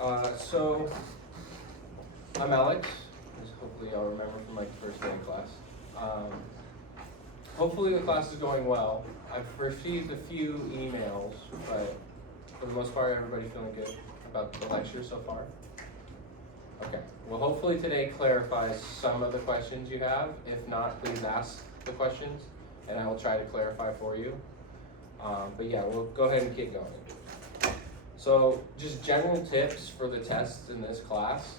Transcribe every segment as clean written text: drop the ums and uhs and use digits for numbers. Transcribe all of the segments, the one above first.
So I'm Alex, as hopefully y'all remember from like the first day of class. Hopefully the class is going well. I've received a few emails, but for the most part, everybody feeling good about the lecture so far? Okay, well hopefully today clarifies some of the questions you have. If not, please ask the questions and I will try to clarify for you. But yeah, we'll go ahead and get going. So just general tips for the tests in this class.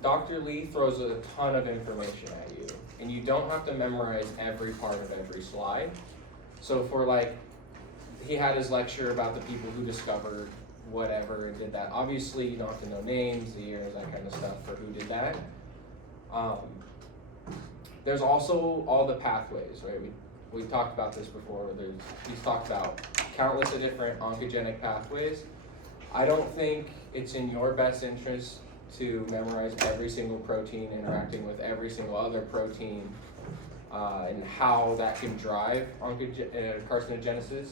Dr. Lee throws a ton of information at you, and you don't have to memorize every part of every slide. So for like, he had his lecture about the people who discovered whatever and did that. Obviously, you don't have to know names, the years, that kind of stuff for who did that. There's also all the pathways, right? We talked about this before. He's talked about countless of different oncogenic pathways. I don't think it's in your best interest to memorize every single protein interacting with every single other protein and how that can drive carcinogenesis.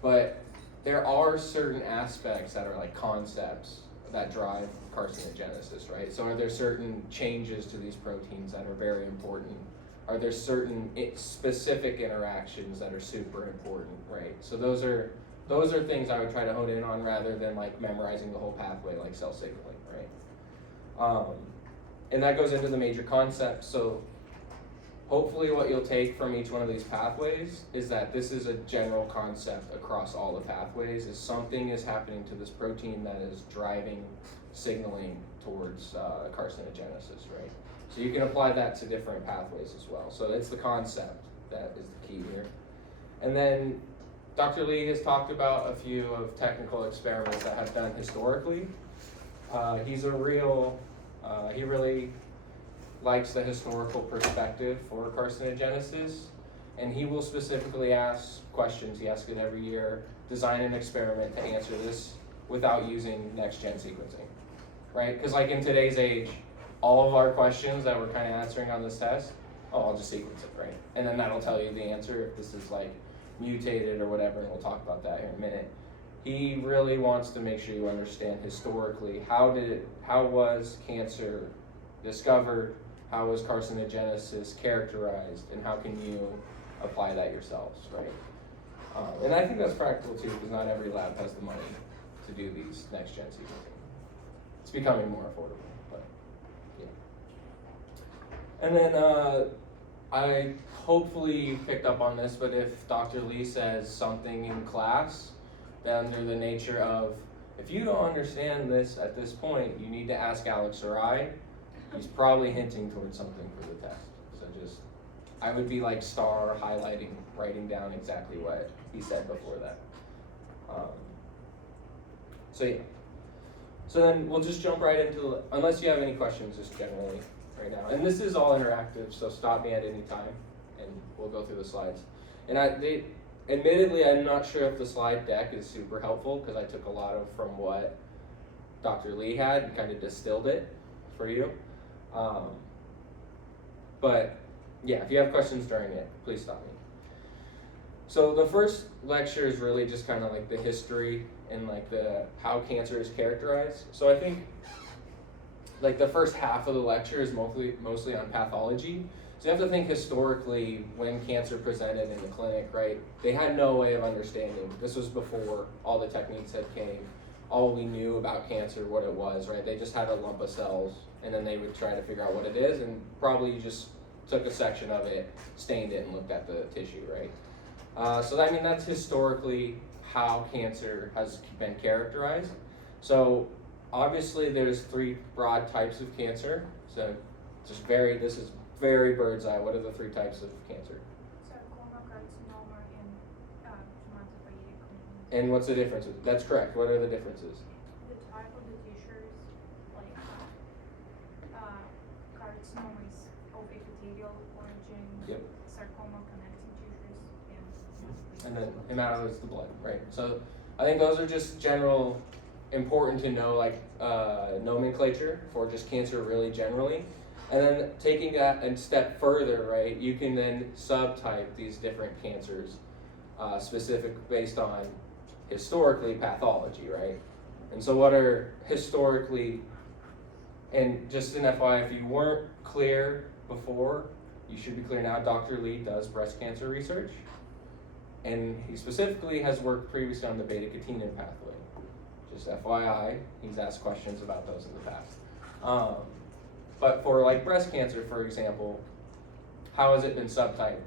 But there are certain aspects that are like concepts that drive carcinogenesis, right? So are there certain changes to these proteins that are very important? Are there certain specific interactions that are super important, right? So those are things I would try to hone in on rather than like memorizing the whole pathway like cell signaling, right? And that goes into the major concepts. So hopefully what you'll take from each one of these pathways is that this is a general concept across all the pathways, is something is happening to this protein that is driving signaling towards carcinogenesis, right? So you can apply that to different pathways as well. So it's the concept that is the key here. And then Dr. Lee has talked about a few of technical experiments that have done historically. He really likes the historical perspective for carcinogenesis, and he will specifically ask questions. He asks it every year, design an experiment to answer this without using next-gen sequencing, right? Because like in today's age, all of our questions that we're kind of answering on this test, I'll just sequence it, right? And then that'll tell you the answer if this is like mutated or whatever, and we'll talk about that here in a minute. He really wants to make sure you understand historically, how was cancer discovered, how was carcinogenesis characterized, and how can you apply that yourselves, right? And I think that's practical too, because not every lab has the money to do these next-gen sequencing. It's becoming more affordable, but yeah. And then I hopefully you picked up on this, but if Dr. Lee says something in class, then under the nature of, if you don't understand this at this point, you need to ask Alex or I. He's probably hinting towards something for the test. So just, I would be like star highlighting, writing down exactly what he said before that. So yeah. So then we'll just jump right into, unless you have any questions just generally right now. And this is all interactive, so stop me at any time and we'll go through the slides. And admittedly, I'm not sure if the slide deck is super helpful because I took a lot of from what Dr. Lee had and kind of distilled it for you. But yeah, if you have questions during it, please stop me. So the first lecture is really just kind of like the history and like how cancer is characterized. So I think like the first half of the lecture is mostly on pathology. So you have to think historically when cancer presented in the clinic, right? They had no way of understanding. This was before all the techniques had came. All we knew about cancer, what it was, right? They just had a lump of cells and then they would try to figure out what it is, and probably just took a section of it, stained it, and looked at the tissue, right? So I mean, that's historically how cancer has been characterized. So obviously there's 3 broad types of cancer. So this is very bird's eye. What are the 3 types of cancer? Sarcoma, carcinoma, and hematopoietic. And what's the difference? That's correct. What are the differences? The type of the tissues, like carcinoma is of epithelial origin. Yep. Sarcoma connecting tissues, And then hemato is the blood, right? So I think those are just general, important to know, like nomenclature for just cancer really generally. And then taking that a step further, right, you can then subtype these different cancers specific based on historically pathology, right? And so what are historically, and just an FYI, if you weren't clear before, you should be clear now. Dr. Lee does breast cancer research, and he specifically has worked previously on the beta-catenin pathway. Just FYI, he's asked questions about those in the past. But for like breast cancer, for example, how has it been subtyped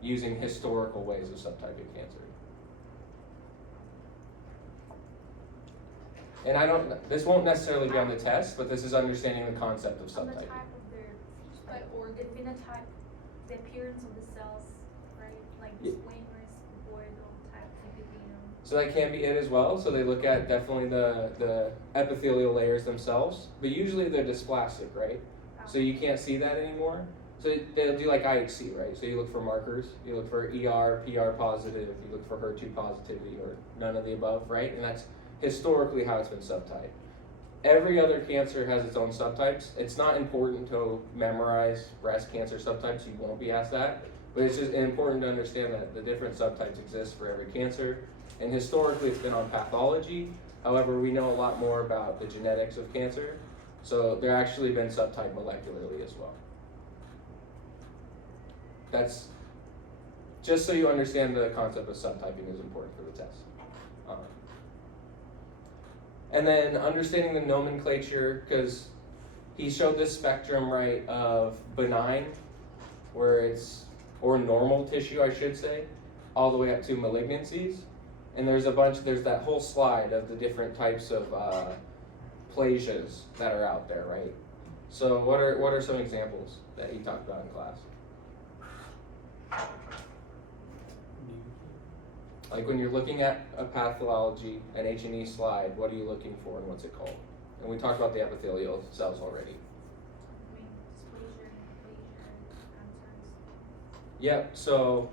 using historical ways of subtyping cancer? And this won't necessarily be on the test, but this is understanding the concept of On the subtyping. type of their, like, or the phenotype, the appearance of the cells, right? Like Yeah. squamous, boreal type epithelium. So that can be it as well. So they look at definitely the epithelial layers themselves, but usually they're dysplastic, right? So you can't see that anymore. So they'll do like IHC, right? So you look for markers, you look for ER, PR positive, you look for HER2 positivity, or none of the above, right? And that's historically how it's been subtyped. Every other cancer has its own subtypes. It's not important to memorize breast cancer subtypes, you won't be asked that, but it's just important to understand that the different subtypes exist for every cancer, and historically it's been on pathology. However, we know a lot more about the genetics of cancer, so they're actually been subtyped molecularly as well. That's just so you understand the concept of subtyping is important for the test. And then understanding the nomenclature, because he showed this spectrum, right, of benign, or normal tissue, I should say, all the way up to malignancies. And there's that whole slide of the different types of plasias that are out there, right? So what are some examples that he talked about in class? Like when you're looking at a pathology, an H&E slide, what are you looking for and what's it called? And we talked about the epithelial cells already. I mean, dysplasia, neoplasia, cancers. Yep, so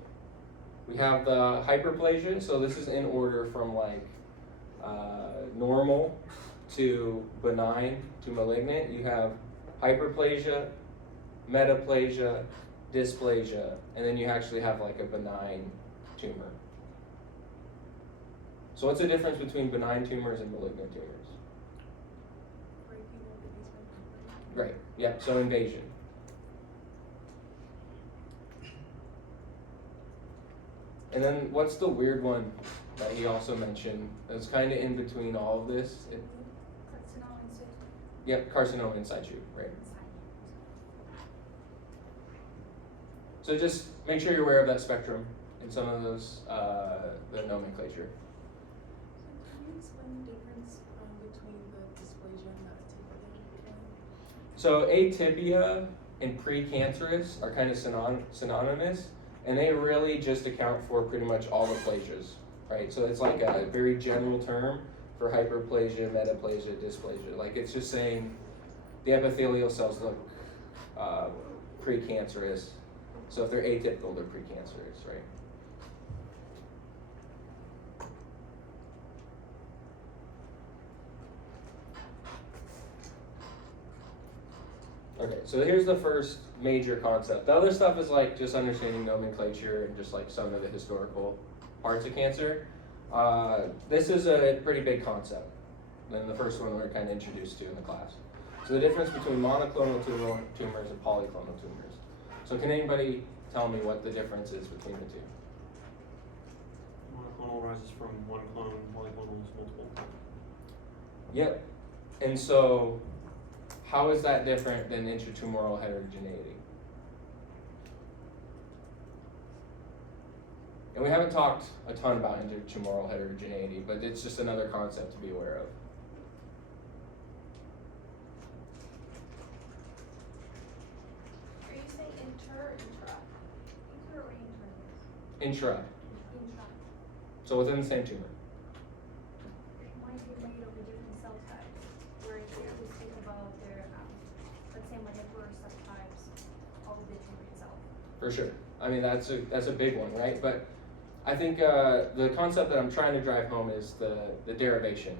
we have the hyperplasia, so this is in order from like normal to benign to malignant. You have hyperplasia, metaplasia, dysplasia, and then you actually have like a benign tumor. So what's the difference between benign tumors and malignant tumors? Right, yeah, so invasion. And then what's the weird one that he also mentioned that's kind of in between all of this? Carcinoma in situ. Yep, carcinoma in situ, right? So just make sure you're aware of that spectrum and some of those, the nomenclature. So can you explain the difference between the dysplasia and the atypia? So atypia and precancerous are kind of synonymous, and they really just account for pretty much all the plasias, right? So it's like a very general term for hyperplasia, metaplasia, dysplasia. Like it's just saying the epithelial cells look precancerous. So if they're atypical, they're precancerous, right? Okay, so here's the first major concept. The other stuff is like just understanding nomenclature and just like some of the historical parts of cancer. This is a pretty big concept. Then the first one we're kind of introduced to in the class. So the difference between monoclonal tumors and polyclonal tumors. So can anybody tell me what the difference is between the two? Monoclonal arises from one clone, polyclonal is multiple. Yep. And so how is that different than intratumoral heterogeneity? And we haven't talked a ton about intratumoral heterogeneity, but it's just another concept to be aware of. Are you saying inter or intra? Inter or inter? Intra, Intra. so within the same tumor. It might be made of the different cell types, where here we speak about their, let's say molecular subtypes of the tumor itself. For sure. I mean, that's a big one, right? But I think the concept that I'm trying to drive home is the derivation,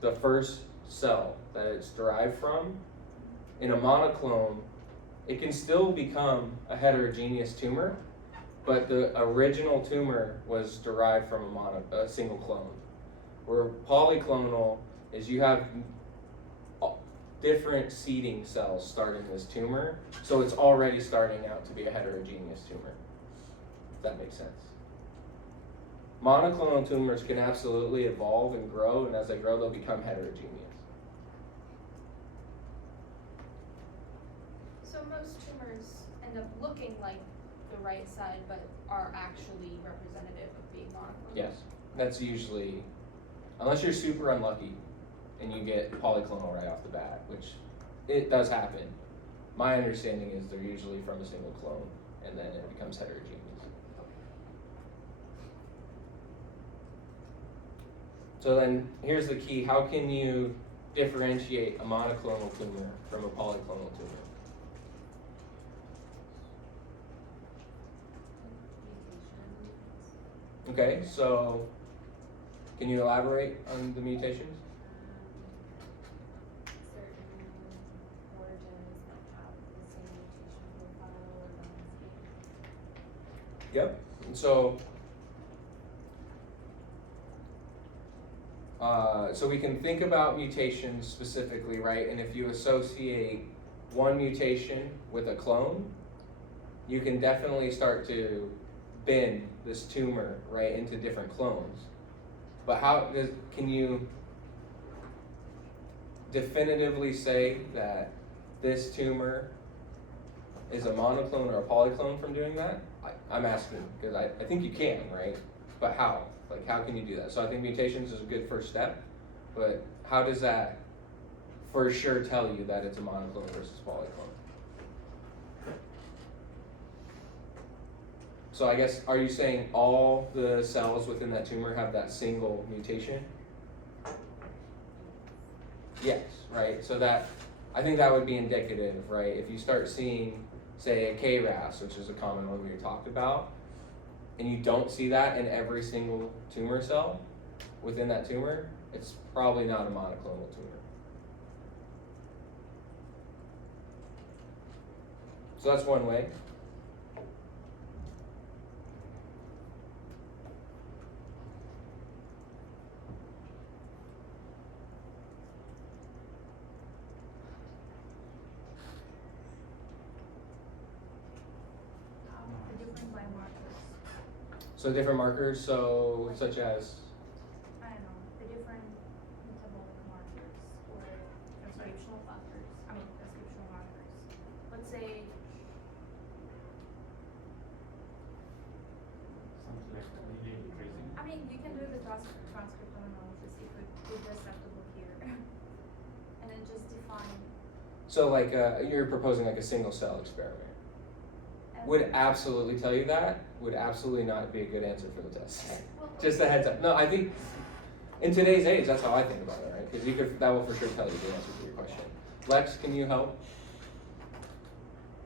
the first cell that it's derived from. In a monoclone, it can still become a heterogeneous tumor, but the original tumor was derived from a single clone. Where polyclonal, is you have different seeding cells starting this tumor, so it's already starting out to be a heterogeneous tumor, if that makes sense. Monoclonal tumors can absolutely evolve and grow, and as they grow, they'll become heterogeneous. So most tumors end up looking like the right side, but are actually representative of being monoclonal? Yes, that's usually, unless you're super unlucky and you get polyclonal right off the bat, which it does happen. My understanding is they're usually from a single clone, and then it becomes heterogeneous. So then, here's the key. How can you differentiate a monoclonal tumor from a polyclonal tumor? Okay, so can you elaborate on the mutations? Certain origins that have the same mutation profile or landscape. Yep. And so we can think about mutations specifically, right? And if you associate one mutation with a clone, you can definitely start to bend this tumor, right, into different clones. But can you definitively say that this tumor is a monoclone or a polyclone from doing that? I'm asking because I think you can, right? But how? Like, how can you do that? So I think mutations is a good first step, but how does that for sure tell you that it's a monoclone versus polyclone? So I guess, are you saying all the cells within that tumor have that single mutation? Yes, right? So that, I think that would be indicative, right? If you start seeing, say, a KRAS, which is a common one we talked about, and you don't see that in every single tumor cell within that tumor, it's probably not a monoclonal tumor. So that's one way. The different biomarkers, So different markers, so such as, I don't know, the different metabolic markers or transcriptional factors, transcriptional markers. Let's say, Something like lineage tracing. you can do the transcriptome analysis if it would be acceptable here. And then just define. so like you're proposing like a single cell experiment. Would absolutely tell you that, would absolutely not be a good answer for the test. Well, Just a heads up. No, I think in today's age, that's how I think about it, right? Because that will for sure tell you the answer to your question. Lex, can you help?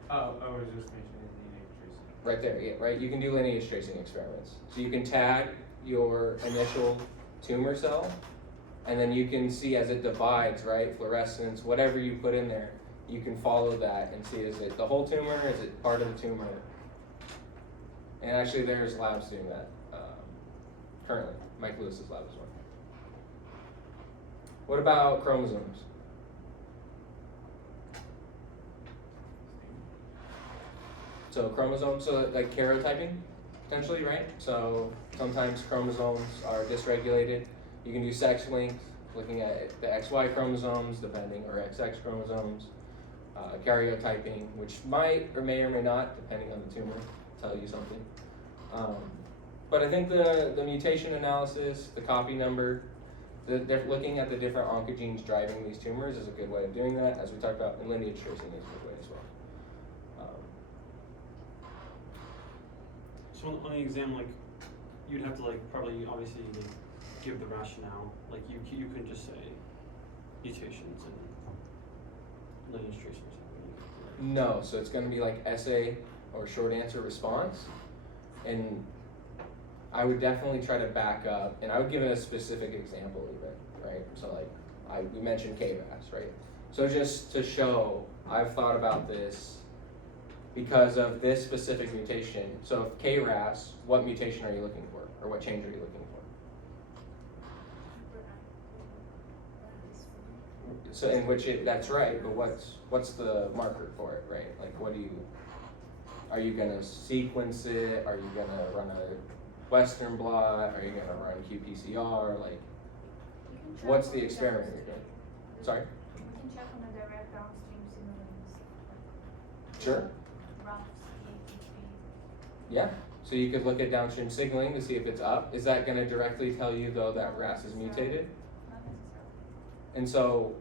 I was just mentioning lineage tracing. Right there, yeah, right? You can do lineage tracing experiments. So you can tag your initial tumor cell, and then you can see as it divides, right? Fluorescence, whatever you put in there, you can follow that and see, is it the whole tumor, is it part of the tumor? And actually there's labs doing that currently. Mike Lewis's lab is one. What about chromosomes? So chromosomes, so like karyotyping, potentially, right? So sometimes chromosomes are dysregulated. You can do sex linked, looking at the XY chromosomes, depending, or XX chromosomes. Karyotyping, which might or may not, depending on the tumor, tell you something. But I think the mutation analysis, the copy number, looking at the different oncogenes driving these tumors is a good way of doing that, as we talked about, and lineage tracing is a good way as well. So on the exam, like, you'd have to probably obviously give the rationale. Like you couldn't just say mutations and lineage tracing or something. No, so it's going to be like essay or short answer response, and I would definitely try to back up, and I would give it a specific example even, right? So we mentioned KRAS, right? So just to show, I've thought about this because of this specific mutation. So if KRAS, what mutation are you looking for, or what change are you looking for? So in which that's right, but what's the marker for it, right? Like are you gonna sequence it? Are you gonna run a Western blot? Are you gonna run qPCR? Like, You can check what's on the experiment you're downstream. doing? Sorry? We can check on the direct downstream signalings, like Sure. RAFs, AHP. Yeah. So you could look at downstream signaling to see if it's up. Is that gonna directly tell you though that RAS is mutated? Not necessarily. And so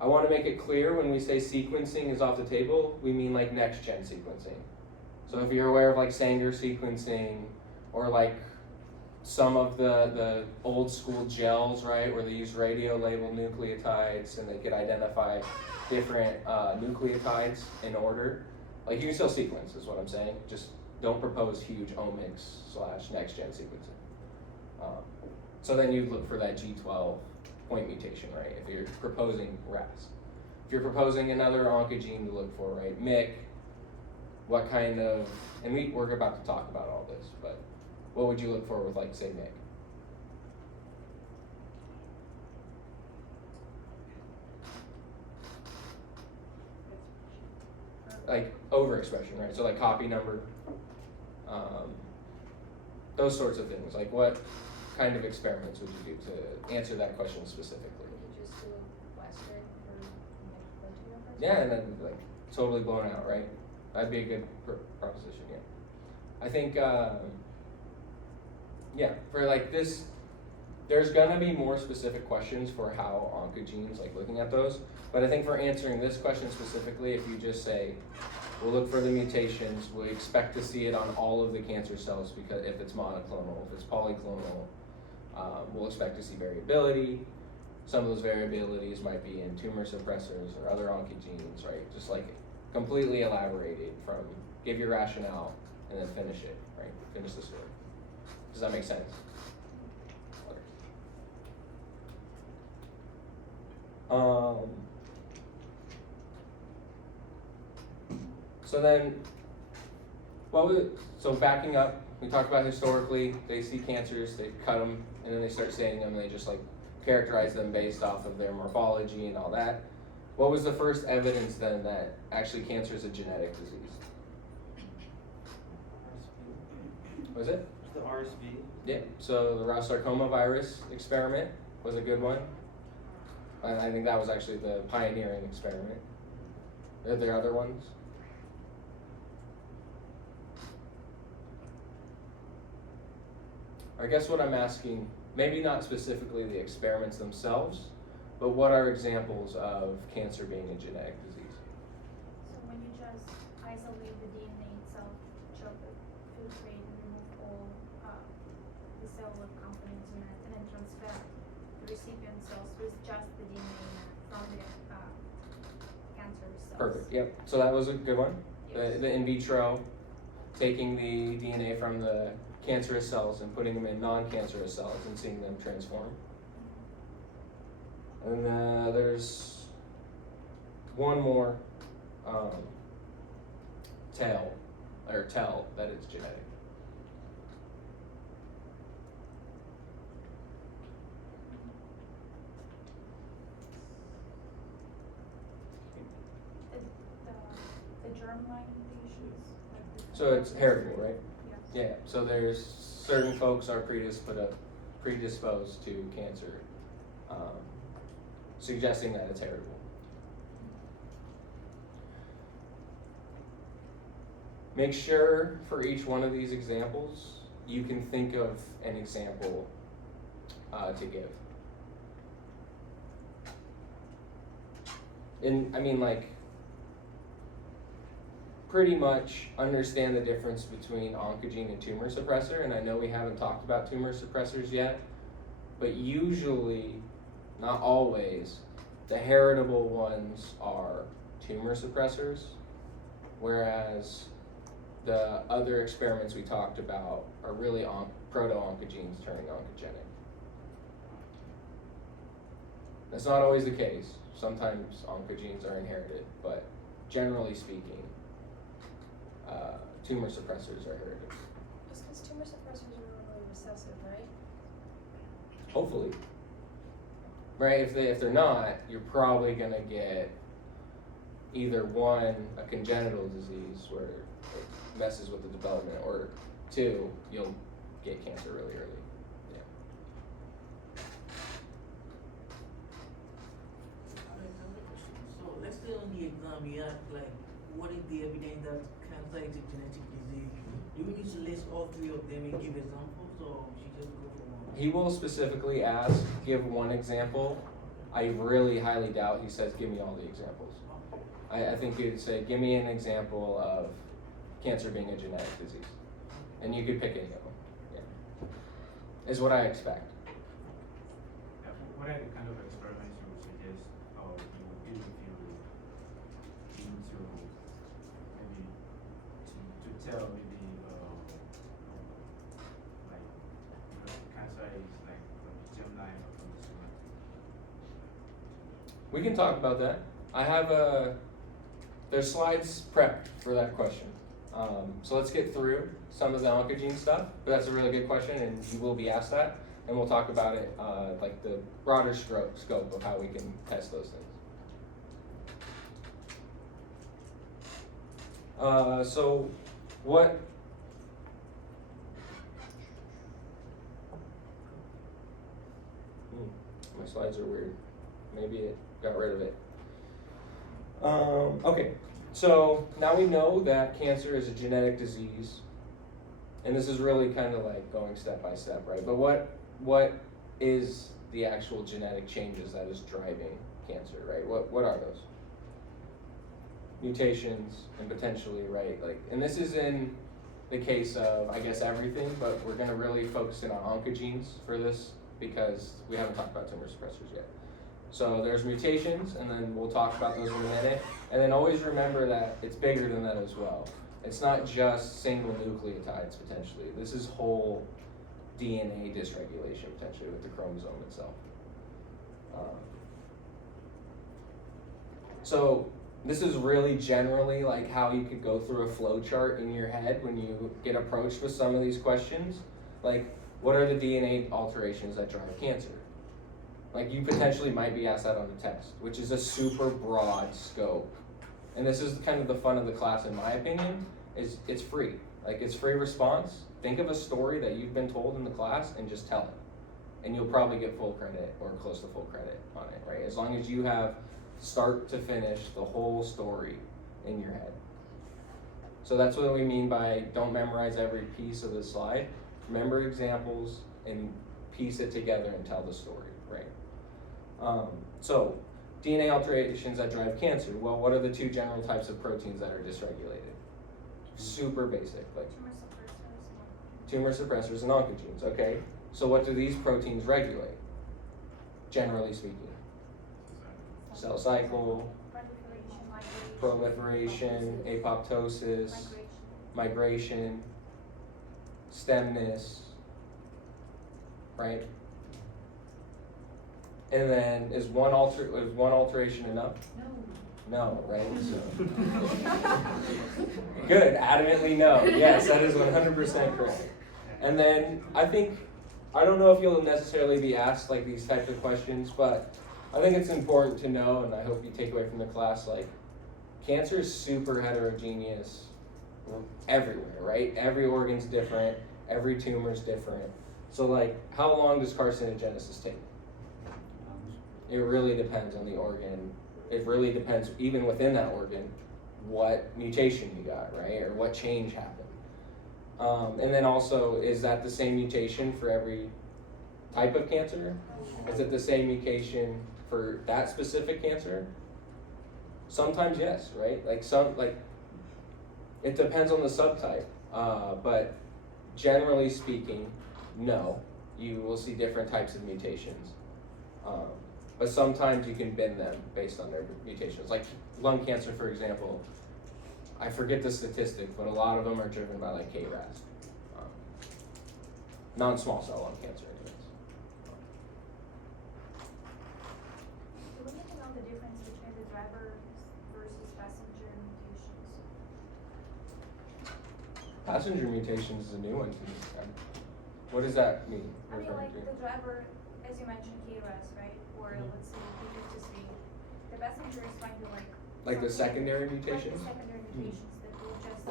I want to make it clear when we say sequencing is off the table, we mean like next gen sequencing. So if you're aware of like Sanger sequencing or like some of the old school gels, right, where they use radio labeled nucleotides and they could identify different nucleotides in order, like you can still sequence is what I'm saying, just don't propose huge omics / next gen sequencing. So then you look for that G12 point mutation, right? If you're proposing RAS. If you're proposing another oncogene to look for, right? MYC, what kind of, and we're about to talk about all this, but what would you look for with like say MYC? Like overexpression, right? So like copy number, those sorts of things. Like what kind of experiments would you do to answer that question specifically? We could just do Western for protein numbers. Yeah, and then like totally blown out, right? That'd be a good proposition, yeah. I think, yeah, for like this, there's gonna be more specific questions for how oncogenes, like looking at those. But I think for answering this question specifically, if you just say, we'll look for the mutations, we expect to see it on all of the cancer cells because if it's monoclonal, if it's polyclonal, we'll expect to see variability. Some of those variabilities might be in tumor suppressors or other oncogenes, right? Just like completely elaborated from give your rationale and then finish it, right? Finish the story. Does that make sense? So then, so backing up, we talked about historically, they see cancers, they cut them, and then they start staining them, and they just like characterize them based off of their morphology and all that. What was the first evidence then that actually cancer is a genetic disease? Was it? The RSV. Yeah, so the Rouse sarcoma virus experiment was a good one. And I think that was actually the pioneering experiment. Are there other ones? I guess what I'm asking, maybe not specifically the experiments themselves, but what are examples of cancer being a genetic disease? So when you just isolate the DNA itself, filtrate and remove all the cellular components in it, and then transfer the recipient cells with just the DNA from the cancer cells. Perfect, yep, so that was a good one. Yes. The in vitro, taking the DNA from the cancerous cells and putting them in non-cancerous cells and seeing them transform. And there's one more tell that it's genetic. The germline mutations. Like the So it's heritable, right? Yes. Yeah, so there's certain folks are predisposed to cancer, suggesting that it's heritable. Make sure for each one of these examples, you can think of an example to give. And I mean, like, pretty much understand the difference between oncogene and tumor suppressor, and I know we haven't talked about tumor suppressors yet, but usually, not always, the heritable ones are tumor suppressors, whereas the other experiments we talked about are really proto-oncogenes turning oncogenic. That's not always the case. Sometimes oncogenes are inherited, but generally speaking, tumor suppressors are heritable. Just because tumor suppressors are normally recessive, right? Hopefully. right? If they're not, you're probably gonna get either one, a congenital disease where it messes with the development, or two, you'll get cancer really early. Yeah. So let's say on the exam you ask like, what is the evidence that cancer is a genetic disease? Do we need to list all three of them and give examples, or we should just go for one? He will specifically ask, give one example. I really highly doubt he says, give me all the examples. I think he would say, give me an example of cancer being a genetic disease. And you could pick any of them. Yeah. Is what I expect. Yeah, what are the kind of experiments you would suggest or you would do if you into maybe to tell maybe like because cancer is like from the germline or from the somatic? We can talk about that. I have there's slides prepped for that question. So let's get through some of the oncogene stuff, but that's a really good question and you will be asked that, and we'll talk about it like the broader scope of how we can test those things. So what my slides are weird. Maybe it got rid of it. Okay, so now we know that cancer is a genetic disease, and this is really kind of like going step by step, right? But what is the actual genetic changes that is driving cancer, right? What are those? Mutations and potentially, right? Like, and this is in the case of, I guess, everything, but we're gonna really focus in on oncogenes for this because we haven't talked about tumor suppressors yet. So there's mutations, and then we'll talk about those in a minute. And then always remember that it's bigger than that as well. It's not just single nucleotides, potentially. This is whole DNA dysregulation, potentially, with the chromosome itself. So this is really generally like how you could go through a flow chart in your head when you get approached with some of these questions. Like, what are the DNA alterations that drive cancer? Like, you potentially might be asked that on the test, which is a super broad scope. And this is kind of the fun of the class, in my opinion, is it's free. Like, it's free response. Think of a story that you've been told in the class and just tell it. And you'll probably get full credit or close to full credit on it, right? As long as you have start to finish the whole story in your head. So that's what we mean by don't memorize every piece of the slide. Remember examples and piece it together and tell the story, right? So DNA alterations that drive cancer. Well, what are the two general types of proteins that are dysregulated? Super basic, like Tumor suppressors. Tumor suppressors and oncogenes, okay? So what do these proteins regulate, generally speaking? Cell cycle, proliferation, apoptosis, migration, stemness, right? And then is one alteration enough? No, right? So. Good, adamantly no. Yes, that is 100% correct. And then I don't know if you'll necessarily be asked like these types of questions, but I think it's important to know, and I hope you take away from the class, like, cancer is super heterogeneous everywhere, right? Every organ's different, every tumor's different. So like, how long does carcinogenesis take? It really depends on the organ. It really depends, even within that organ, what mutation you got, right? Or what change happened. And then also, is that the same mutation for every type of cancer? Is it the same mutation for that specific cancer? Sometimes yes, right? Like it depends on the subtype. But generally speaking, no. You will see different types of mutations. But sometimes you can bend them based on their mutations. Like lung cancer, for example, I forget the statistic, but a lot of them are driven by like KRAS. Non-small cell lung cancer, anyways. Do we need to know the difference between the driver versus passenger mutations? Passenger mutations is a new one to me. What does that mean? I mean, like the driver as you mentioned, KRAS, right? Or Mhm. let's say P53, the best interest might be Like the something- secondary like the mutations? secondary mutations that will just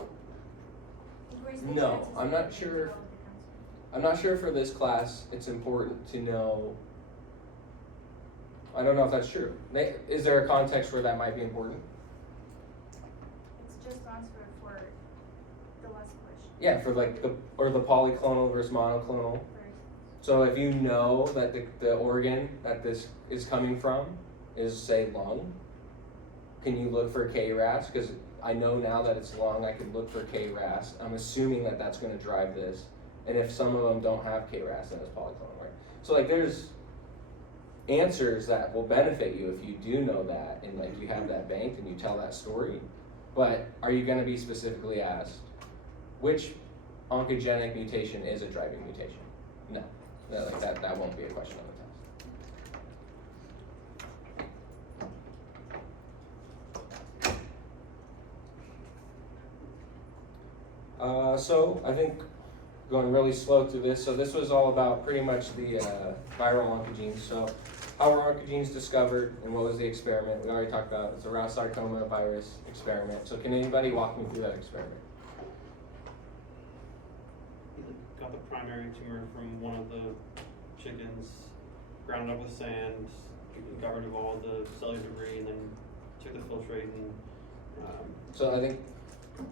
increase the No, chances I'm that not you sure. develop the cancer. I'm not sure for this class, it's important to know. I don't know if that's true. Is there a context where that might be important? It's just transfer for the last question. Yeah, for like the polyclonal versus monoclonal. So if you know that the organ that this is coming from is, say, lung, can you look for KRAS? Because I know now that it's lung, I can look for KRAS. I'm assuming that that's going to drive this. And if some of them don't have KRAS, then it's polyclonal, right? So like there's answers that will benefit you if you do know that and like you have that banked and you tell that story. But are you going to be specifically asked which oncogenic mutation is a driving mutation? No. Like that won't be a question on the test. So I think going really slow through this. So this was all about pretty much the viral oncogenes. So how were oncogenes discovered and what was the experiment? We already talked about it. It's a Rouse sarcoma virus experiment. So can anybody walk me through that experiment? Got the primary tumor from one of the chickens, ground it up with sand, got rid of all the cellular debris, and then took the filtrate and. So I think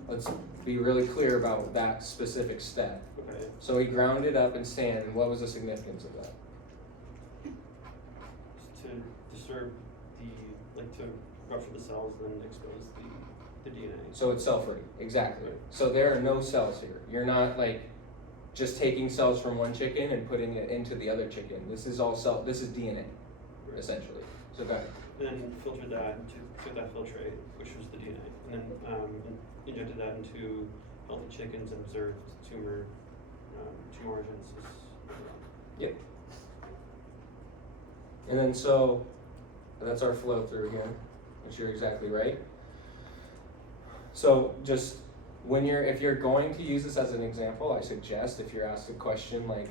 let's be really clear about that specific step. Okay. So he ground it up in sand, and what was the significance of that? To disturb to rupture the cells and then expose the DNA. So it's cell-free, exactly. So there are no cells here. You're not like just taking cells from one chicken and putting it into the other chicken. This is all cell. This is DNA, essentially. So go ahead. And then filtered that, took that filtrate, which was the DNA, and then injected that into healthy chickens and observed tumorigenesis. Yep. And then so that's our flow through here, which you're exactly right. So just if you're going to use this as an example, I suggest if you're asked a question like,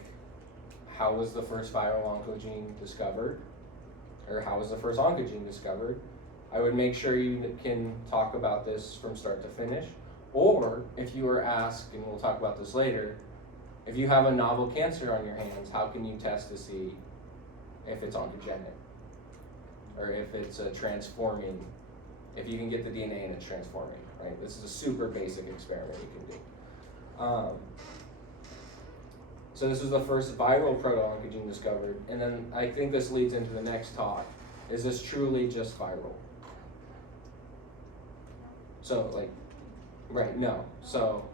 how was the first viral oncogene discovered? Or how was the first oncogene discovered? I would make sure you can talk about this from start to finish. Or if you were asked, and we'll talk about this later, if you have a novel cancer on your hands, how can you test to see if it's oncogenic? Or if it's transforming, if you can get the DNA and it's transforming, right? This is a super basic experiment you can do. So this was the first viral proto-oncogene discovered, and then I think this leads into the next talk. Is this truly just viral? So no. So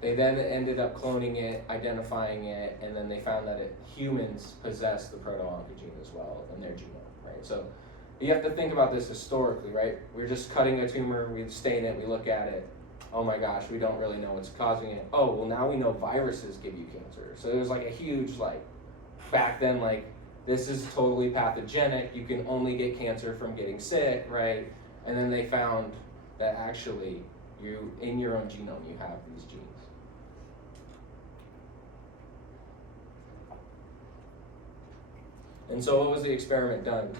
they then ended up cloning it, identifying it, and then they found that humans possess the proto-oncogene as well in their genome, right? So you have to think about this historically, right? We're just cutting a tumor, we stain it, we look at it. Oh my gosh, we don't really know what's causing it. Oh, well now we know viruses give you cancer. So there's like a huge back then this is totally pathogenic. You can only get cancer from getting sick, right? And then they found that actually in your own genome you have these genes. And so what was the experiment done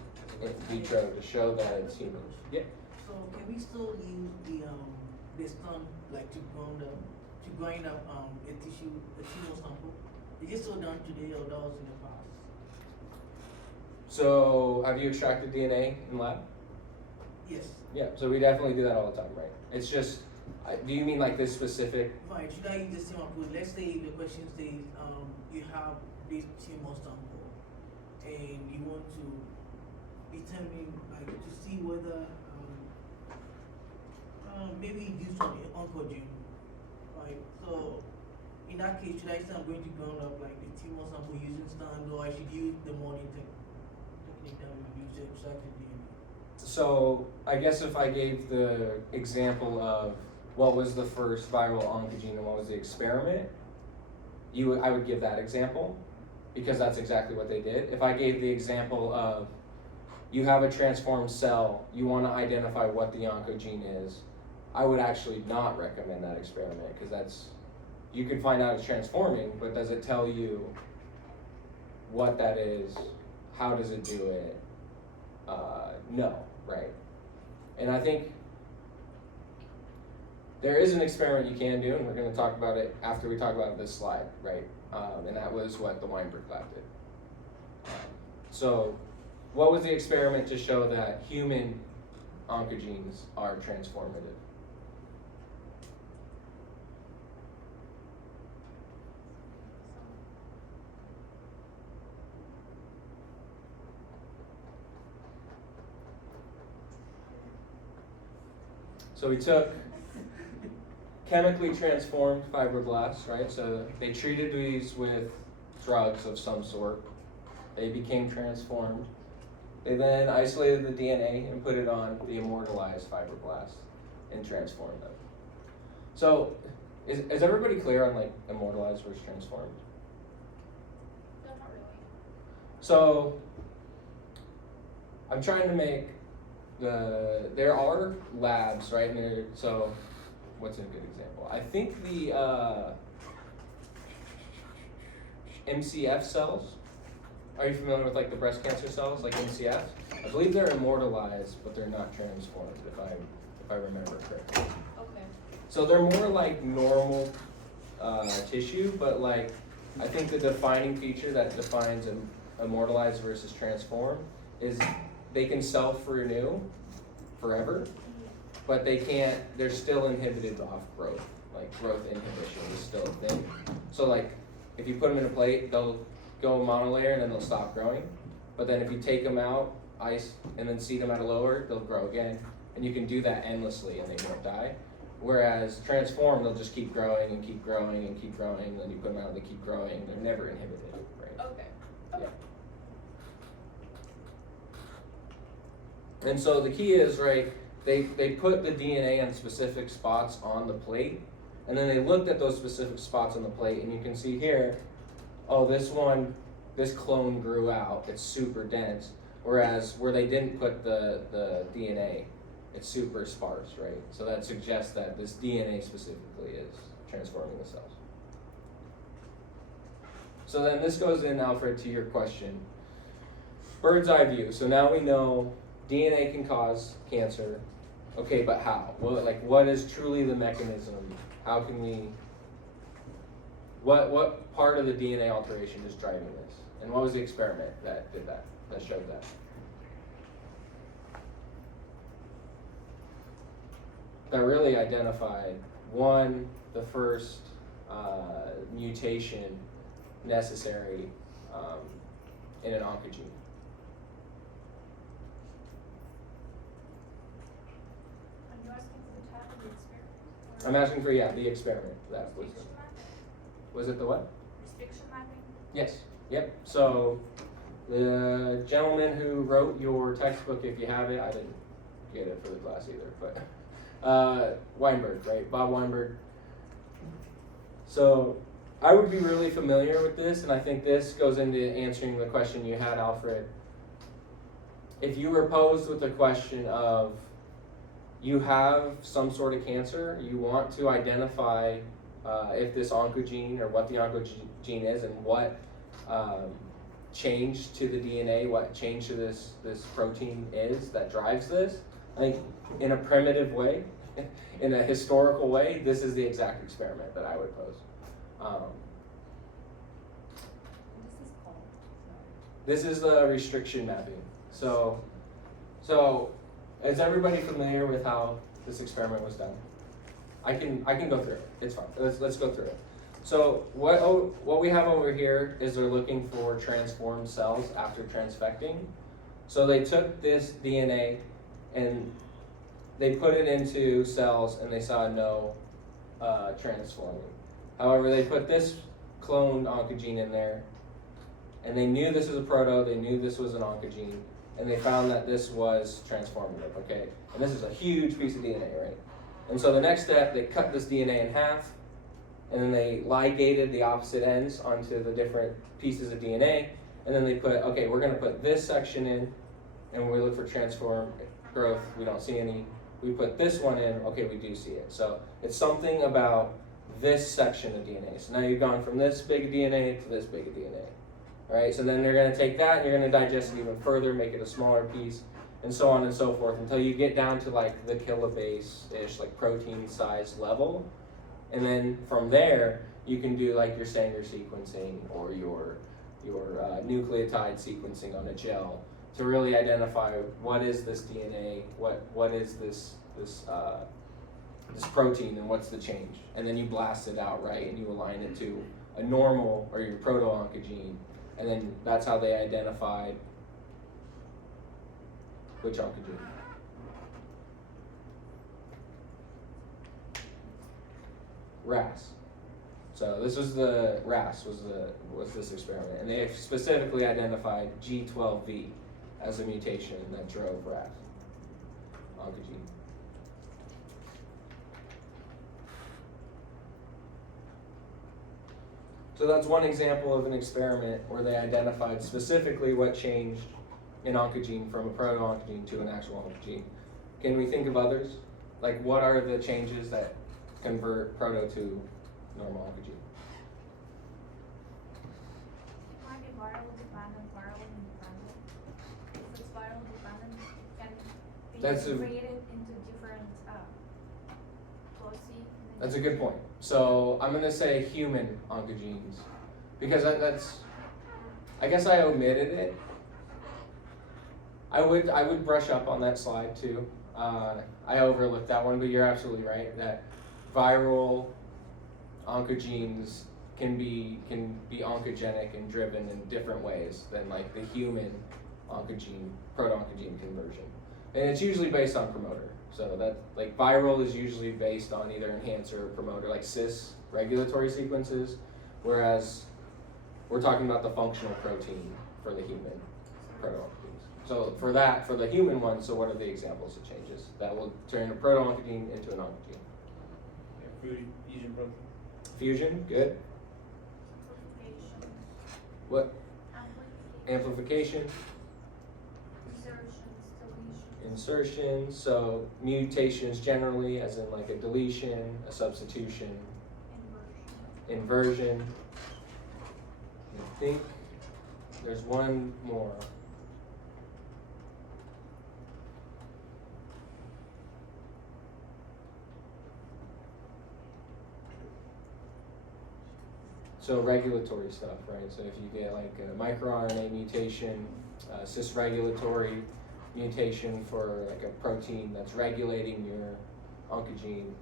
in vitro to show that it's human? Yeah. So can we still use the stun to grind up a tumor sample? Is it still done today or that was in the past? So have you extracted DNA in lab? Yes. Yeah, so we definitely do that all the time, right? It's just, do you mean this specific? Right, should I use the same approach? Let's say the question says you have this tumor sample and you want to determine, to see whether maybe do some oncogene, right? So in that case, should I say I'm going to ground up the tumor sample using stand, or I should use the modeling technique that we use to extract the DNA? So I guess if I gave the example of what was the first viral oncogene and what was the experiment, I would give that example because that's exactly what they did. If I gave the example of you have a transformed cell, you want to identify what the oncogene is, I would actually not recommend that experiment because you can find out it's transforming, but does it tell you what that is, how does it do it? No, right? And I think there is an experiment you can do, and we're going to talk about it after we talk about this slide, right? And that was what the Weinberg lab did. So, what was the experiment to show that human oncogenes are transformative? So we took chemically transformed fibroblasts, right? So they treated these with drugs of some sort. They became transformed. They then isolated the DNA and put it on the immortalized fibroblasts and transformed them. So is everybody clear on like immortalized versus transformed? No, not really. So I'm trying to make there are labs, right? And so what's a good example? I think the MCF cells. Are you familiar with like the breast cancer cells, like MCF? I believe they're immortalized, but they're not transformed, if I remember correctly. Okay. So they're more like normal tissue, but like I think the defining feature that defines immortalized versus transformed is they can self-renew forever, but they can't. They're still inhibited off growth. Like growth inhibition is still a thing. So like if you put them in a plate, they'll go monolayer and then they'll stop growing. But then if you take them out, ice, and then seed them at a lower, they'll grow again. And you can do that endlessly and they won't die. Whereas transform, they'll just keep growing and keep growing and keep growing. And then you put them out and they keep growing. They're never inhibited, right? Okay. Yeah. And so the key is, right, they put the DNA on specific spots on the plate. And then they looked at those specific spots on the plate. And you can see here, oh, this clone grew out, it's super dense. Whereas where they didn't put the DNA, it's super sparse, right? So that suggests that this DNA specifically is transforming the cells. So then this goes in, Alfred, to your question. Bird's eye view. So now we know DNA can cause cancer. Okay, but how? Well, like, what is truly the mechanism? How can we? What part of the DNA alteration is driving this? And what was the experiment that did that? That showed that? That really identified the first mutation necessary in an oncogene. Are you asking for the type of the experiment? I'm asking for the experiment that was. Restriction mapping? Was it the what? Restriction mapping? Yes. Yep. So the gentleman who wrote your textbook, if you have it, I didn't get it for the class either, but Weinberg, right? Bob Weinberg. So I would be really familiar with this, and I think this goes into answering the question you had, Alfred. If you were posed with the question of you have some sort of cancer, you want to identify if this oncogene or what the oncogene is and what change to the DNA, what change to this protein is that drives this. I think in a primitive way, in a historical way, this is the exact experiment that I would pose. This is called. This is the restriction mapping. So is everybody familiar with how this experiment was done? I can go through it. It's fine. Let's go through it. So what we have over here is they're looking for transformed cells after transfecting. So they took this DNA and they put it into cells and they saw no transforming. However, they put this cloned oncogene in there and they knew this was a proto, they knew this was an oncogene, and they found that this was transformative, okay? And this is a huge piece of DNA, right? And so the next step, they cut this DNA in half, and then they ligated the opposite ends onto the different pieces of DNA, and then they put, okay, we're gonna put this section in, and when we look for transform growth, we don't see any. We put this one in, okay, we do see it. So it's something about this section of DNA. So now you've gone from this big of DNA to this big of DNA. Alright, so then you're going to take that and you're going to digest it even further, make it a smaller piece, and so on and so forth until you get down to like the kilobase-ish, like protein size level. And then from there, you can do like your Sanger sequencing or your nucleotide sequencing on a gel to really identify what is this DNA, what is this protein, and what's the change. And then you blast it out, right, and you align it to a normal or your proto-oncogene. And then that's how they identified which oncogene. RAS. So this was the RAS was this experiment, and they specifically identified G12V as a mutation that drove RAS oncogene. So that's one example of an experiment where they identified specifically what changed an oncogene from a proto-oncogene to an actual oncogene. Can we think of others? Like, what are the changes that convert proto to normal oncogene? It might be viral dependent, viral independent. If it's viral dependent, it can be That's a- created into different loci. That's a good point. So I'm gonna say human oncogenes because I guess I omitted it. I would brush up on that slide too. I overlooked that one, but you're absolutely right that viral oncogenes can be oncogenic and driven in different ways than like the human oncogene proto-oncogene conversion, and it's usually based on promoter. So that like viral is usually based on either enhancer or promoter, like cis regulatory sequences, whereas we're talking about the functional protein for the human proto-oncogenes. So for the human one, so what are the examples of changes that will turn a proto-oncogene into an oncogene? Fusion protein. Fusion, good. Amplification, What? amplification, Amplification, insertions, deletions, insertion, so mutations generally, as in like a deletion, a substitution, inversion. inversion. I think there's one more. So regulatory stuff, right? So if you get like a microRNA mutation, cis-regulatory mutation for like a protein that's regulating your oncogene.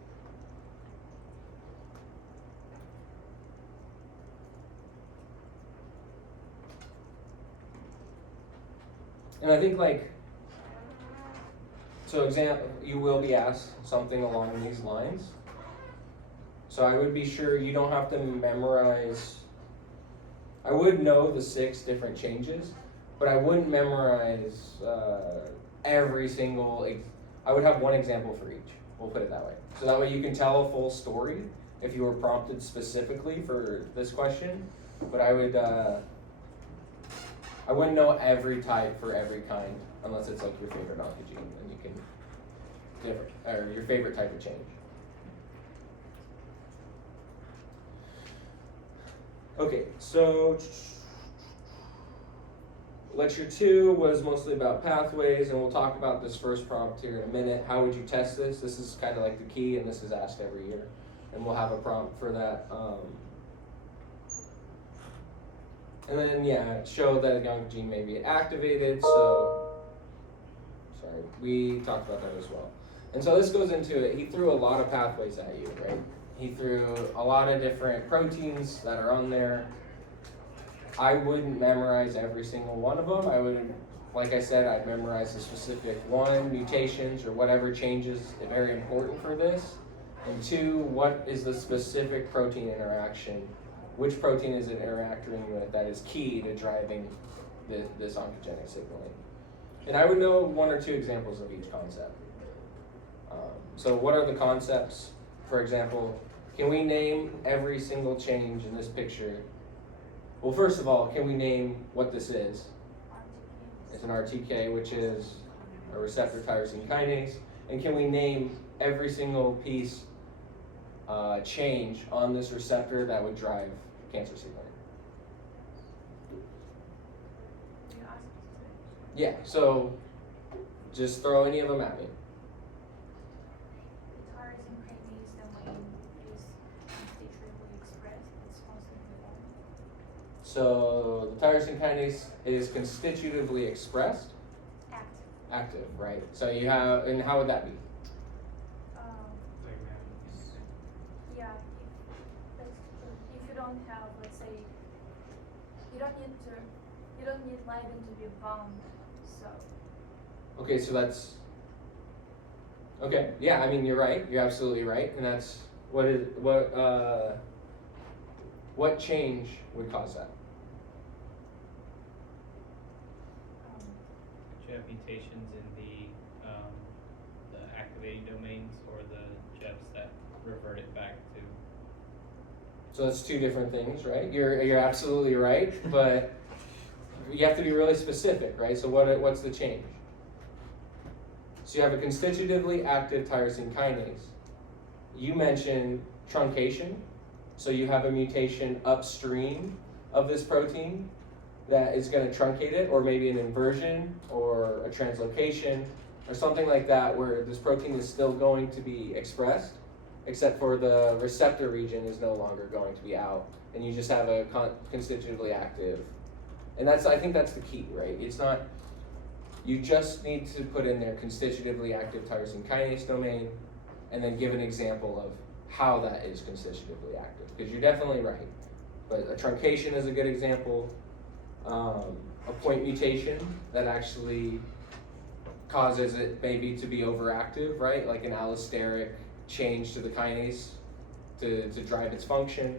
And I think like, so example, you will be asked something along these lines. So I would be sure you don't have to memorize, I would know the 6 different changes, but I wouldn't memorize every single, I would have one example for each, we'll put it that way. So that way you can tell a full story if you were prompted specifically for this question, but I wouldn't know every type for every kind unless it's like your favorite oncogene and you can, or your favorite type of change. Okay, so lecture 2 was mostly about pathways, and we'll talk about this first prompt here in a minute. How would you test this? This is kind of like the key, and this is asked every year, and we'll have a prompt for that. And then, yeah, show that a oncogene may be activated, so, sorry, we talked about that as well. And so this goes into it. He threw a lot of pathways at you, right? He threw a lot of different proteins that are on there. I wouldn't memorize every single one of them. I would, like I said, I'd memorize the specific 1, mutations or whatever changes are very important for this. And 2, what is the specific protein interaction? Which protein is it interacting with that is key to driving this oncogenic signaling? And I would know 1 or 2 examples of each concept. So what are the concepts? For example, can we name every single change in this picture? Well, first of all, can we name what this is? It's an RTK, which is a receptor tyrosine kinase. And can we name every single piece change on this receptor that would drive cancer signaling? Yeah, so just throw any of them at me. The tyrosine kinase domain is constitutively expressed, it's constantly on. So the tyrosine kinase is constitutively expressed, Active. active, right? So you have, and how would that be? Like Yeah, if you don't have, let's say, you don't need ligand to be bound, so. Okay, so that's, okay, yeah, I mean, you're right, you're absolutely right, and that's, what change would cause that? Do you have mutations in the activating domains or the JEPs that revert it back to? So that's two different things, right? You're absolutely right, but you have to be really specific, right? So what's the change? So you have a constitutively active tyrosine kinase. You mentioned truncation, so you have a mutation upstream of this protein that is going to truncate it, or maybe an inversion or a translocation or something like that, where this protein is still going to be expressed, except for the receptor region is no longer going to be out, and you just have a constitutively active. And I think that's the key, right? It's not, you just need to put in there constitutively active tyrosine kinase domain, and then give an example of how that is constitutively active, because you're definitely right. But a truncation is a good example. A point mutation that actually causes it maybe to be overactive, right? Like an allosteric change to the kinase to drive its function,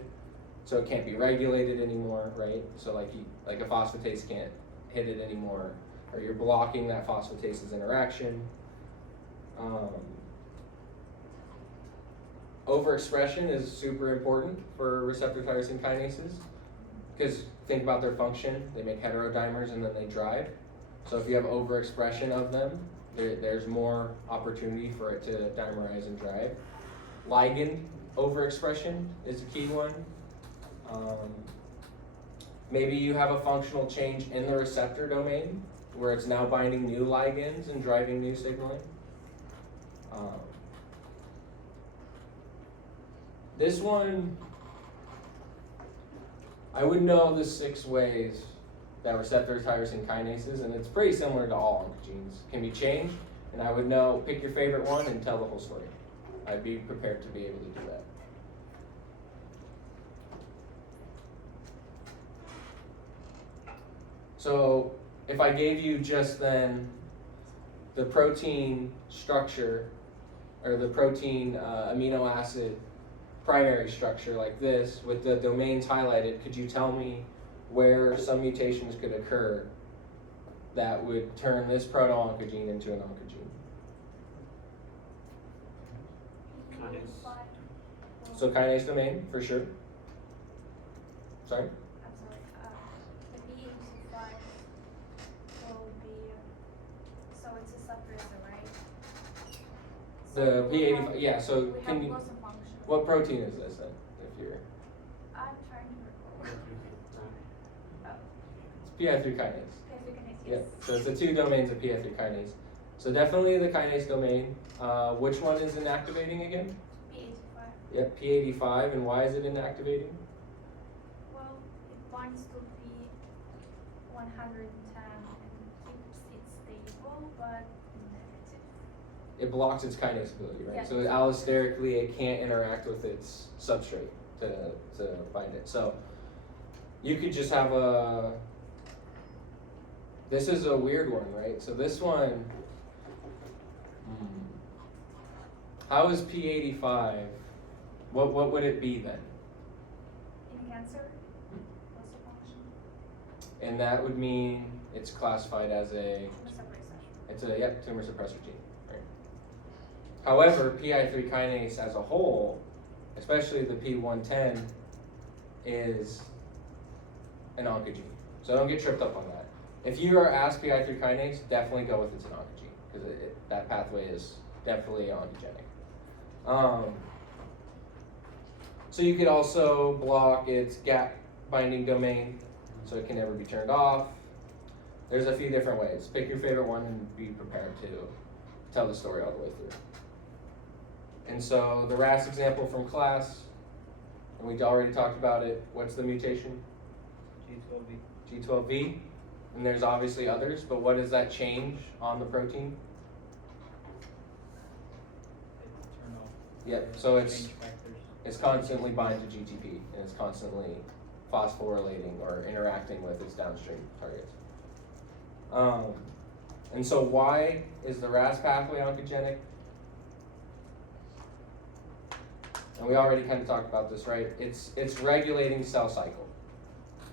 so it can't be regulated anymore, right? So like a phosphatase can't hit it anymore, or you're blocking that phosphatase's interaction. Overexpression is super important for receptor tyrosine kinases, because think about their function. They make heterodimers and then they drive. So if you have overexpression of them, there's more opportunity for it to dimerize and drive. Ligand overexpression is a key one. Maybe you have a functional change in the receptor domain where it's now binding new ligands and driving new signaling. This one, I would know the 6 ways that receptor tyrosine kinases, and it's pretty similar to all oncogenes, can be changed, and I would know, pick your favorite one and tell the whole story. I'd be prepared to be able to do that. So if I gave you just then the protein structure, or the protein amino acid primary structure like this, with the domains highlighted, could you tell me where some mutations could occur that would turn this proto-oncogene into an oncogene? Kinase. So kinase domain, for sure. Sorry? I'm sorry, the BH5 will be, so it's a suppressor, right? The we P85, have- yeah, so we can have you, loss of function. what protein is this then, if you're, I'm trying to recall. it's PI3 kinase. Carcinogenesis. Yep, so it's the 2 domains of PI3 kinase. So definitely the kinase domain. Which one is inactivating again? BH5. Yep, P85, and why is it inactivating? Well, it binds to P110 and keeps it stable, but negative. It blocks its kinase ability, right? Yeah. So allosterically, it can't interact with its substrate to bind it. So you could just have this is a weird one, right? So this one, how is P85, what would it be then? In cancer, loss of function, And that would mean it's classified as a, tumor suppressor. tumor suppressor gene, right? However, PI3 kinase as a whole, especially the P110, is an oncogene. So don't get tripped up on that. If you are asked PI3 kinase, definitely go with it's an oncogene, because that pathway is definitely oncogenic. So you could also block its gap binding domain, so it can never be turned off. There's a few different ways. Pick your favorite one and be prepared to tell the story all the way through. And so the RAS example from class, and we already talked about it. What's the mutation? G12V. G12V. And there's obviously others, but what does that change on the protein? It's turn off. Yep, so it's change factors. it's constantly bind to GTP, and it's constantly phosphorylating or interacting with its downstream targets. And so why is the RAS pathway oncogenic? And we already kind of talked about this, right? It's regulating cell cycle,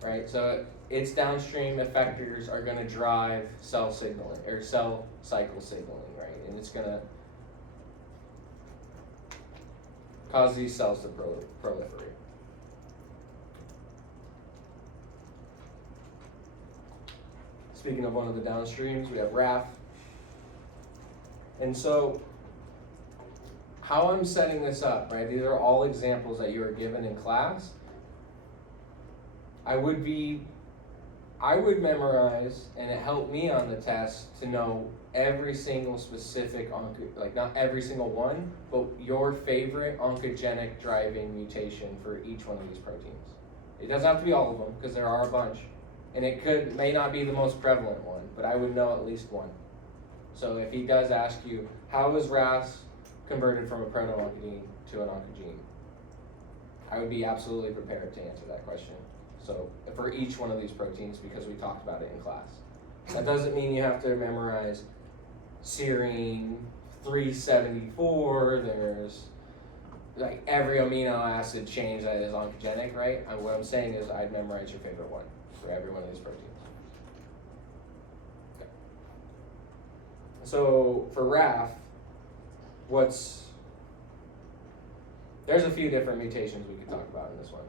right? So its downstream effectors are going to drive cell signaling or cell cycle signaling, right? And it's going to cause these cells to proliferate. Speaking of one of the downstreams, we have RAF. And so how I'm setting this up, right? These are all examples that you are given in class. I would memorize, and it helped me on the test to know every single specific like not every single one, but your favorite oncogenic driving mutation for each one of these proteins. It doesn't have to be all of them, because there are a bunch. And it may not be the most prevalent one, but I would know at least one. So if he does ask you, how is RAS converted from a proto-oncogene to an oncogene? I would be absolutely prepared to answer that question. So for each one of these proteins, because we talked about it in class. That doesn't mean you have to memorize serine 374, there's like every amino acid change that is oncogenic, right? What I'm saying is I'd memorize your favorite one for every one of these proteins. Okay. So for RAF, there's a few different mutations we could talk about in this one.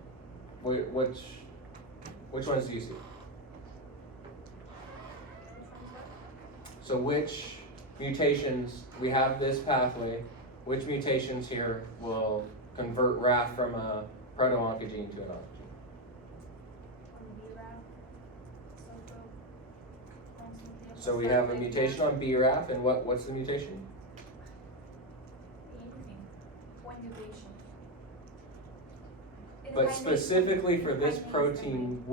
Which ones do you see? So which mutations, we have this pathway, which mutations here will convert RAF from a proto-oncogene to an oncogene? So we have a mutation on BRAF, and what's the mutation? Anything. One mutation. But specifically for this protein,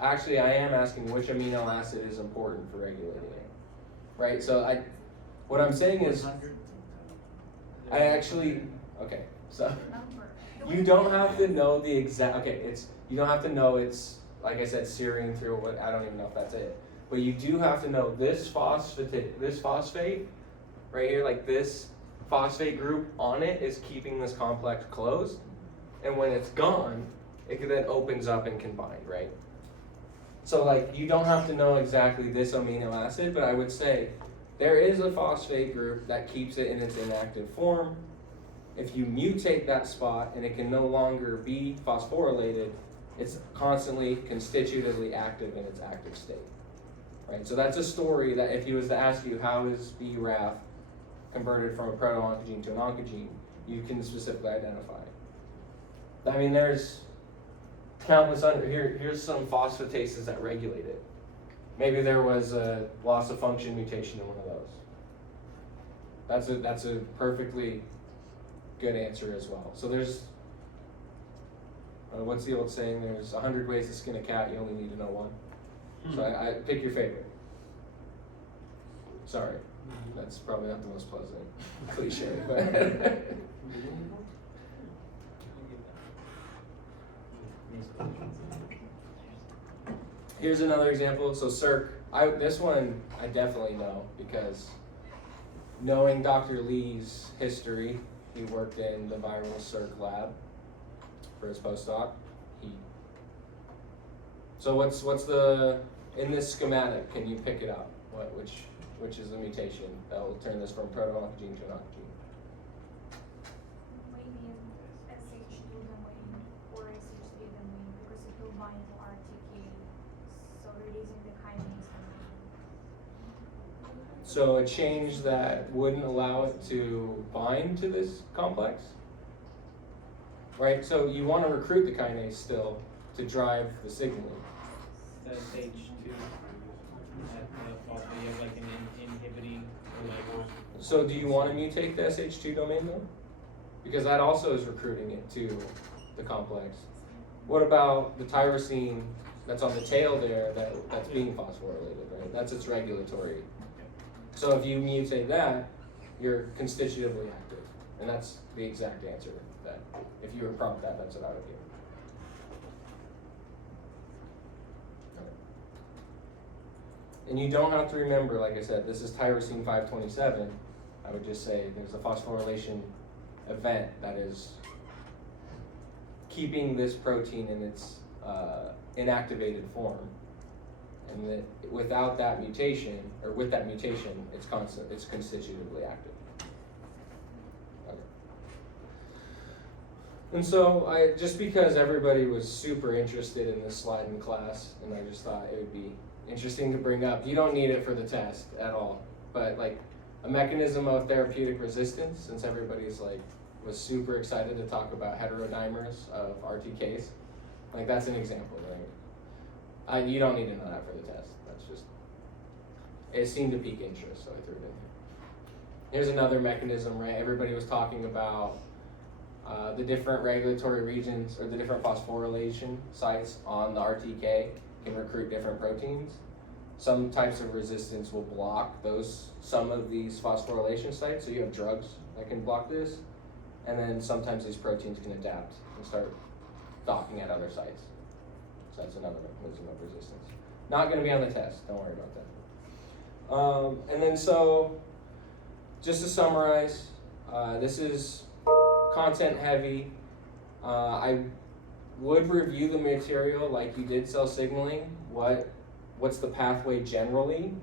actually I am asking which amino acid is important for regulating it, right? So what I'm saying is, okay, so you don't have to know the exact, you don't have to know it's, like I said, serine through what, I don't even know if that's it. But you do have to know this phosphate, right here, like this phosphate group on it is keeping this complex closed. And when it's gone, it then opens up and can bind, right? So like, you don't have to know exactly this amino acid, but I would say there is a phosphate group that keeps it in its inactive form. If you mutate that spot and it can no longer be phosphorylated, it's constantly constitutively active in its active state, right? So that's a story that if he was to ask you, how is BRAF converted from a proto-oncogene to an oncogene, you can specifically identify it. I mean, there's countless here's some phosphatases that regulate it. Maybe there was a loss of function mutation in one of those. That's a perfectly good answer as well. So there's, what's the old saying? There's 100 ways to skin a cat, you only need to know one. So I pick your favorite. Sorry, that's probably not the most pleasant cliche, but. Here's another example. So Circ, this one I definitely know because knowing Dr. Lee's history, he worked in the viral Circ lab for his postdoc. So what's the, in this schematic, can you pick it up? Which is the mutation that will turn this from proto-oncogene to an oncogene? Maybe SH2 domain or SH3 domain because it will bind to RTK, so releasing the kinase domain. So a change that wouldn't allow it to bind to this complex, right? So you want to recruit the kinase still to drive the signaling. That's H2. at the phospho, you have like an inhibiting or like. So do you want to mutate the SH2 domain though? Because that also is recruiting it to the complex. What about the tyrosine that's on the tail there that's being phosphorylated, right? That's its regulatory. So if you mutate that, you're constitutively active. And that's the exact answer that, if you were prompt that, that's what I would give. And you don't have to remember, like I said, this is tyrosine 527. I would just say there's a phosphorylation event that is keeping this protein in its inactivated form. And that without that mutation, or with that mutation, it's constitutively active. Okay. And so just because everybody was super interested in this slide in class, and I just thought it would be interesting to bring up. You don't need it for the test at all, but like a mechanism of therapeutic resistance, since everybody's was super excited to talk about heterodimers of RTKs, like that's an example, right? You don't need to know that for the test. That's just, it seemed to pique interest, so I threw it in here. Here's another mechanism, right? Everybody was talking about the different regulatory regions, or the different phosphorylation sites on the RTK can recruit different proteins. Some types of resistance will block some of these phosphorylation sites, so you have drugs that can block this, and then sometimes these proteins can adapt and start docking at other sites. So that's another mechanism of resistance. Not going to be on the test, don't worry about that. And then so, just to summarize, this is content heavy. I would review the material like you did cell signaling, what's the pathway generally,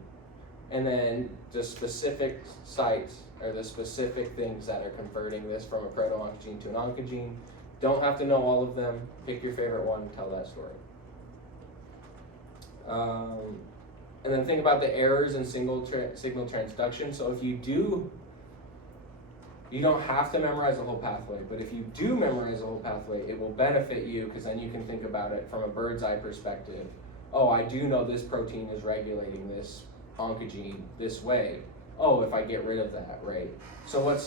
and then the specific sites or the specific things that are converting this from a proto-oncogene to an oncogene. Don't have to know all of them. Pick your favorite one and tell that story. And then think about the errors in signal transduction. So if you don't have to memorize the whole pathway, but if you do memorize the whole pathway, it will benefit you, because then you can think about it from a bird's eye perspective. Oh, I do know this protein is regulating this oncogene this way. Oh, if I get rid of that, right? So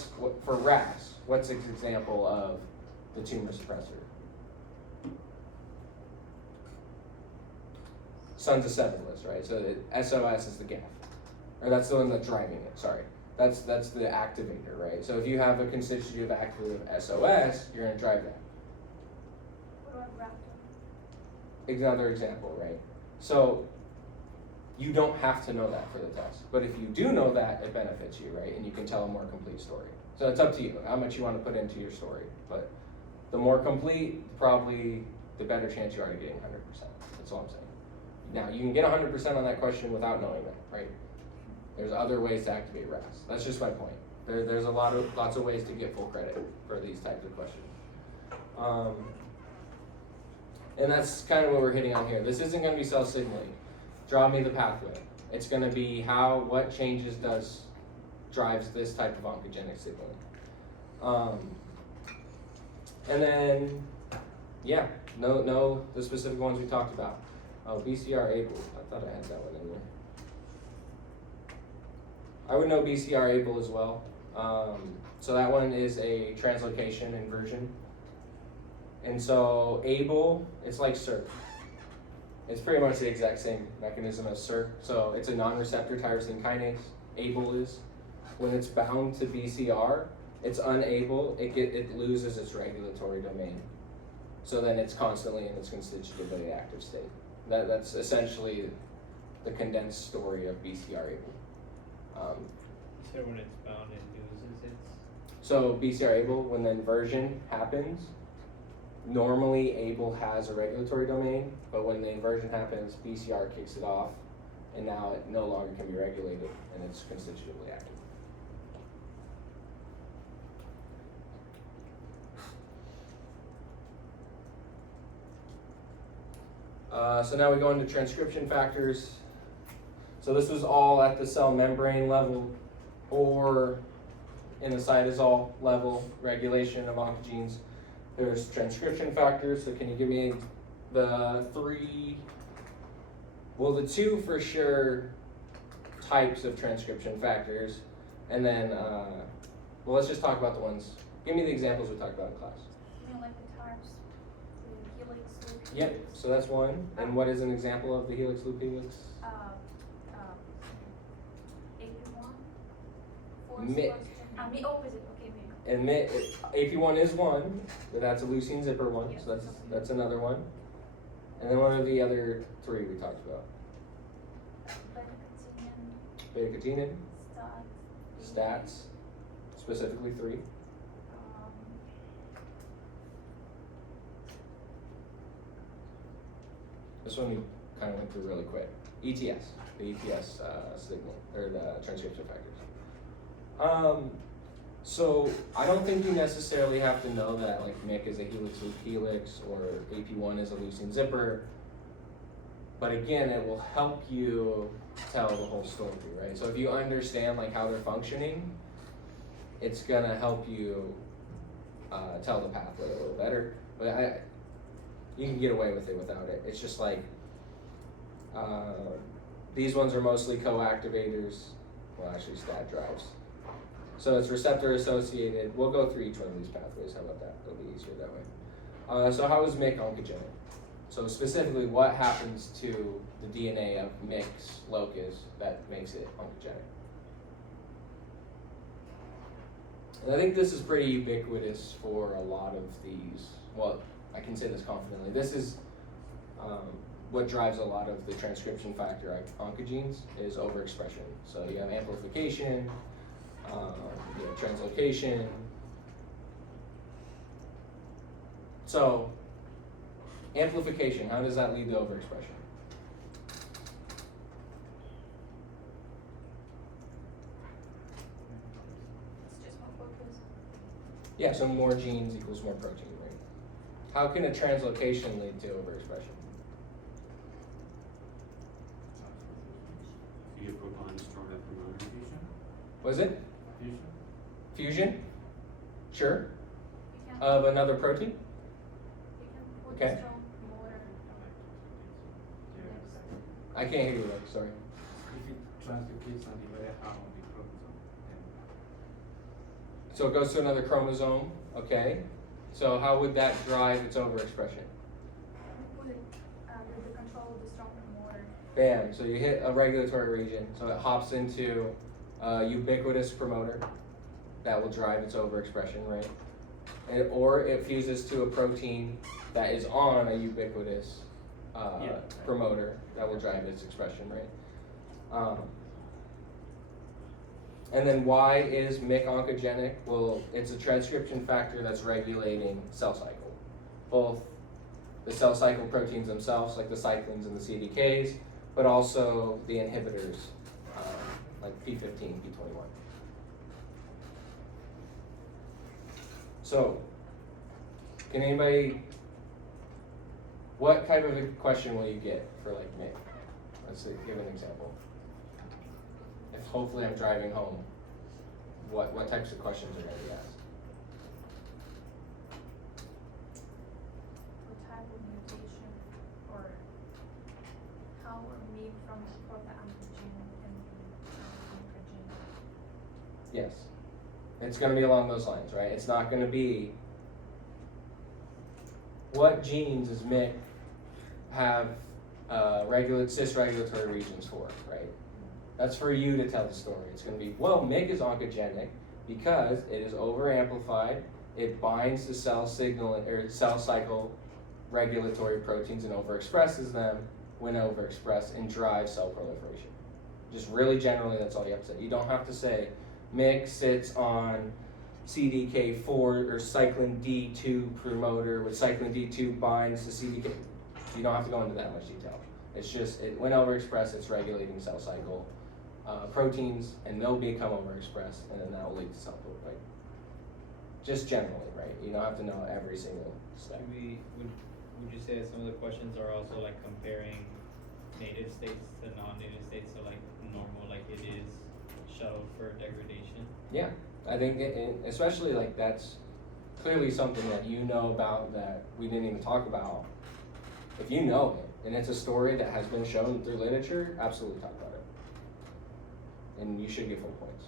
for RAS, what's an example of the tumor suppressor? Sons of Severus, right? So the SOS is the GAF, or that's the one that's driving it, sorry. That's the activator, right? So if you have a constitutive active SOS, you're gonna drive that. What about raptor? Another example, right? So you don't have to know that for the test, but if you do know that, it benefits you, right? And you can tell a more complete story. So it's up to you how much you want to put into your story, but the more complete, probably the better chance you are to getting 100%. That's all I'm saying. Now, you can get 100% on that question without knowing that, right? There's other ways to activate RAS. That's just my point. There's lots of ways to get full credit for these types of questions. And that's kind of what we're hitting on here. This isn't going to be cell signaling. Draw me the pathway. It's going to be what changes drives this type of oncogenic signaling. And then, yeah, know the specific ones we talked about. Oh, BCR-ABL. I thought I had that one in there. I would know BCR-ABL as well. So that one is a translocation inversion. And so ABL, it's like SERP. It's pretty much the exact same mechanism as SERP. So it's a non-receptor tyrosine kinase. ABL is. When it's bound to BCR, it's unable, it loses its regulatory domain. So then it's constantly in its constitutively active state. That's essentially the condensed story of BCR-ABL. So when it's bound, it loses its. So BCR-ABL, when the inversion happens, normally ABL has a regulatory domain, but when the inversion happens, BCR kicks it off, and now it no longer can be regulated, and it's constitutively active. So now we go into transcription factors. So this was all at the cell membrane level or in the cytosol level, regulation of oncogenes. There's transcription factors, so can you give me the 3 Well, the two for sure types of transcription factors, and then, well, let's just talk about the ones. Give me the examples we talked about in class. You know, like the types, the helix, loop. Yep, so that's one. And what is an example of the helix loop helix? AP1. Mi- Me opposite, okay, maybe. And AP1 is one, but that's a leucine zipper one, Yes. so that's another one. And then what are the other three we talked about? Beta-catenin, Beta-catenin, stat, stats, specifically three. This one we kind of went through really quick. ETS, the ETS signal, or the transcription factors. So I don't think you necessarily have to know that like MIC is a helix loop helix or AP1 is a leucine zipper. But again, it will help you tell the whole story, right? So if you understand like how they're functioning, it's gonna help you tell the pathway a little better. But you can get away with it without it. It's just like these ones are mostly co-activators. Well, actually, stat drives. So it's receptor associated. We'll go through each one of these pathways. How about that? It'll be easier that way. So how is MIC oncogenic? So specifically, what happens to the DNA of MIC's locus that makes it oncogenic? And I think this is pretty ubiquitous for a lot of these. Well, I can say this confidently. This is what drives a lot of the transcription factor oncogenes is overexpression. So you have amplification, you have translocation. So amplification, how does that lead to overexpression? It's just more focus. Yeah, so more genes equals more protein, right? How can a translocation lead to overexpression? You get proton stored at promoter fusion. Was it Fusion. fusion? Sure. You can, Of another protein? you can put okay. a strong motor. Yeah. I can't hear you, though, sorry. If it translocates on the other half of the chromosome, then So it goes to another chromosome, okay? So how would that drive its overexpression? You put it with the control of the strong motor. Bam, so you hit a regulatory region, so it hops into a ubiquitous promoter that will drive its overexpression, right? Or it fuses to a protein that is on a ubiquitous promoter that will drive its expression, right? And then why is MIC oncogenic? Well, it's a transcription factor that's regulating cell cycle. Both the cell cycle proteins themselves, like the cyclins and the CDKs, but also the inhibitors, like P15, P21. So, can anybody, what type of a question will you get for like MIC? Let's give an example. If hopefully I'm driving home, what types of questions are going to be asked? What type of mutation or how a MIG from the antigen can be oncogenic? Yes. It's going to be along those lines, right? It's not going to be what genes does MIC have cis-regulatory regions for, right? That's for you to tell the story. It's going to be, well, MIC is oncogenic because it is overamplified. It binds to cell signal or cell cycle regulatory proteins and overexpresses them when overexpressed and drives cell proliferation. Just really generally, that's all you have to say. You don't have to say MIC sits on CDK4 or cyclin D2 promoter, with cyclin D2 binds to CDK. You don't have to go into that much detail. It's just, when overexpressed, it's regulating cell cycle proteins, and they'll become overexpressed, and then that will lead to cell proliferation. Just generally, right? You don't have to know every single step. Would you say that some of the questions are also like comparing native states to non-native states, so like normal, like it is shuttled for degradation? Yeah, I think, especially like that's clearly something that you know about that we didn't even talk about. If you know it, and it's a story that has been shown through literature, absolutely talk about it. And you should get full points.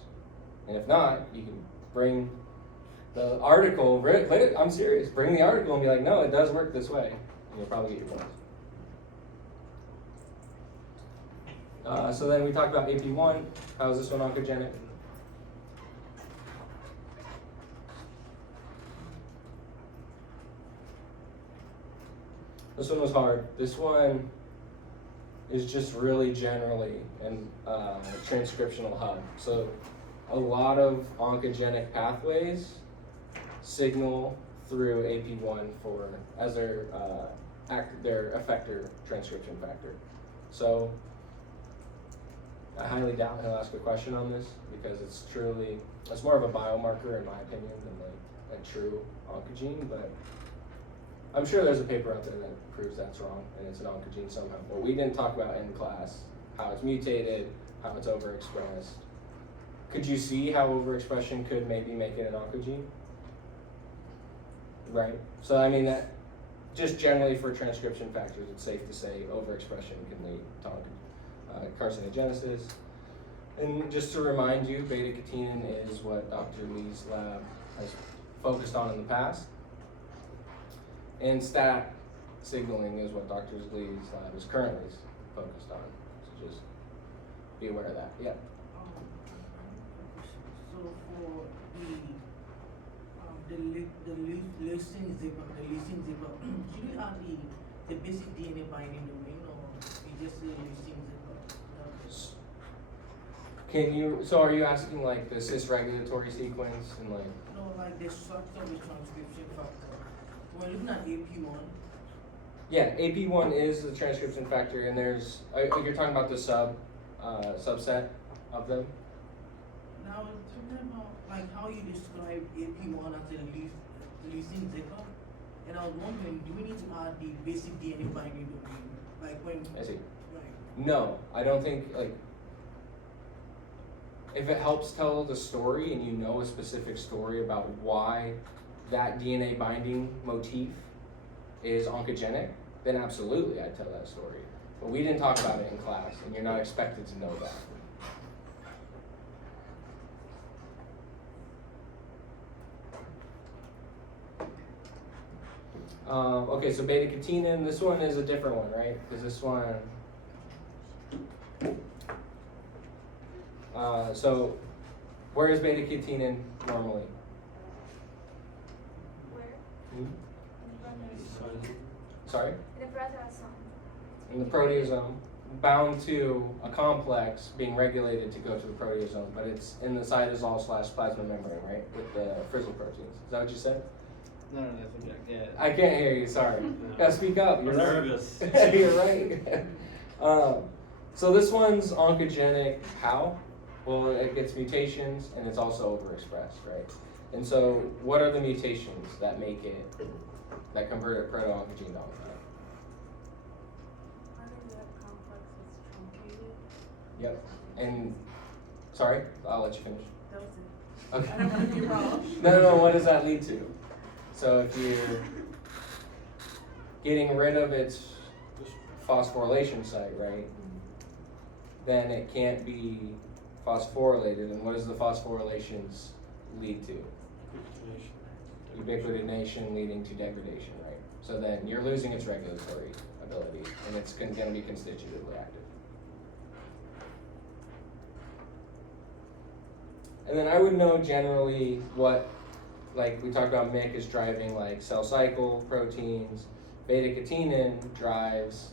And if not, you can bring the article, I'm serious, bring the article and be like, no, it does work this way. And you'll probably get your points. So then we talked about AP1. How is this one oncogenic? This one was hard. This one is just really generally an transcriptional hub. So a lot of oncogenic pathways signal through AP1 as their effector transcription factor. So I highly doubt he'll ask a question on this because it's more of a biomarker in my opinion than like a true oncogene, but I'm sure there's a paper out there that proves that's wrong and it's an oncogene somehow. But we didn't talk about in class how it's mutated, how it's overexpressed. Could you see how overexpression could maybe make it an oncogene? Right. So I mean that just generally for transcription factors, it's safe to say overexpression can lead to carcinogenesis. And just to remind you, beta-catenin is what Dr. Lee's lab has focused on in the past. And STAT signaling is what Dr. Lee's lab is currently focused on. So just be aware of that. Yeah. So for the listing zipper, should you add the basic DNA binding domain, or you just say listing zipper? So are you asking like the cis regulatory sequence and like? No, like the structure of the transcription factor. We're looking at AP1. Yeah, AP1 is the transcription factor, and there's you're talking about the subset of them. Now, talking about like how you describe AP1 as a listing zipper, and I was wondering, do we need to add the basic DNA binding domain? Like when? I see. Like, No, I don't think like. If it helps tell the story and you know a specific story about why that DNA binding motif is oncogenic, then absolutely I'd tell that story. But we didn't talk about it in class, and you're not expected to know that. Okay, so beta-catenin, this one is a different one, right? Because this one, so where is beta-catenin normally? Where? Hmm? In the Sorry? proteasome. In the proteasome, bound to a complex being regulated to go to the proteasome, but it's in the cytosol/plasma membrane, right? With the frizzle proteins. Is that what you said? No, that's what yeah. I can't hear you, sorry. Gotta speak up. You're I'm right. nervous. You're right. So this one's oncogenic. How? Well, it gets mutations and it's also overexpressed, right? And so what are the mutations that make it, that convert a proto-oncogene to oncogenic? Part of that complex is truncated. Yep. And, sorry, I'll let you finish. That was it. Okay. I don't want to be wrong. No, what does that lead to? So if you're getting rid of its phosphorylation site, right, then it can't be phosphorylated. And what does the phosphorylations lead to? Ubiquitination leading to degradation, right? So then you're losing its regulatory ability, and it's going to be constitutively active. And then I would know generally what, like we talked about, MYC is driving like cell cycle proteins. Beta-catenin drives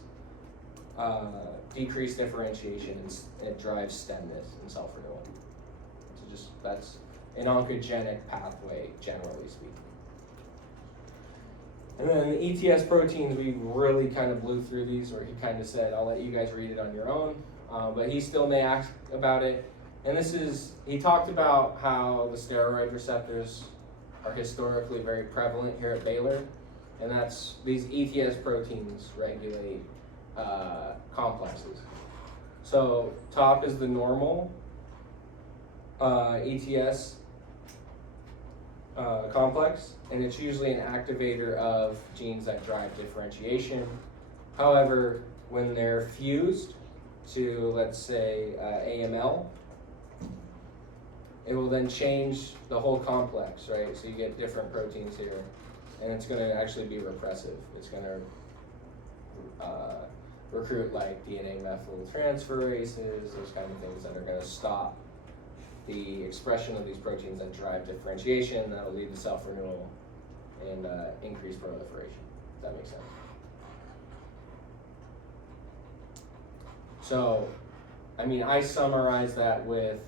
decreased differentiation, and it drives stemness and self-renewal. So just, that's an oncogenic pathway, generally speaking. And then the ETS proteins, we really kind of blew through these, or he kind of said, I'll let you guys read it on your own, but he still may ask about it. And this is, he talked about how the steroid receptors are historically very prevalent here at Baylor, and that's, these ETS proteins regulate complexes. So top is the normal ETS complex, and it's usually an activator of genes that drive differentiation. However, when they're fused to, let's say, AML, it will then change the whole complex, right? So you get different proteins here, and it's going to actually be repressive. It's going to recruit like DNA methyltransferases, those kind of things that are going to stop the expression of these proteins that drive differentiation. That'll lead to self-renewal and increased proliferation. Does that make sense? So, I mean, I summarize that with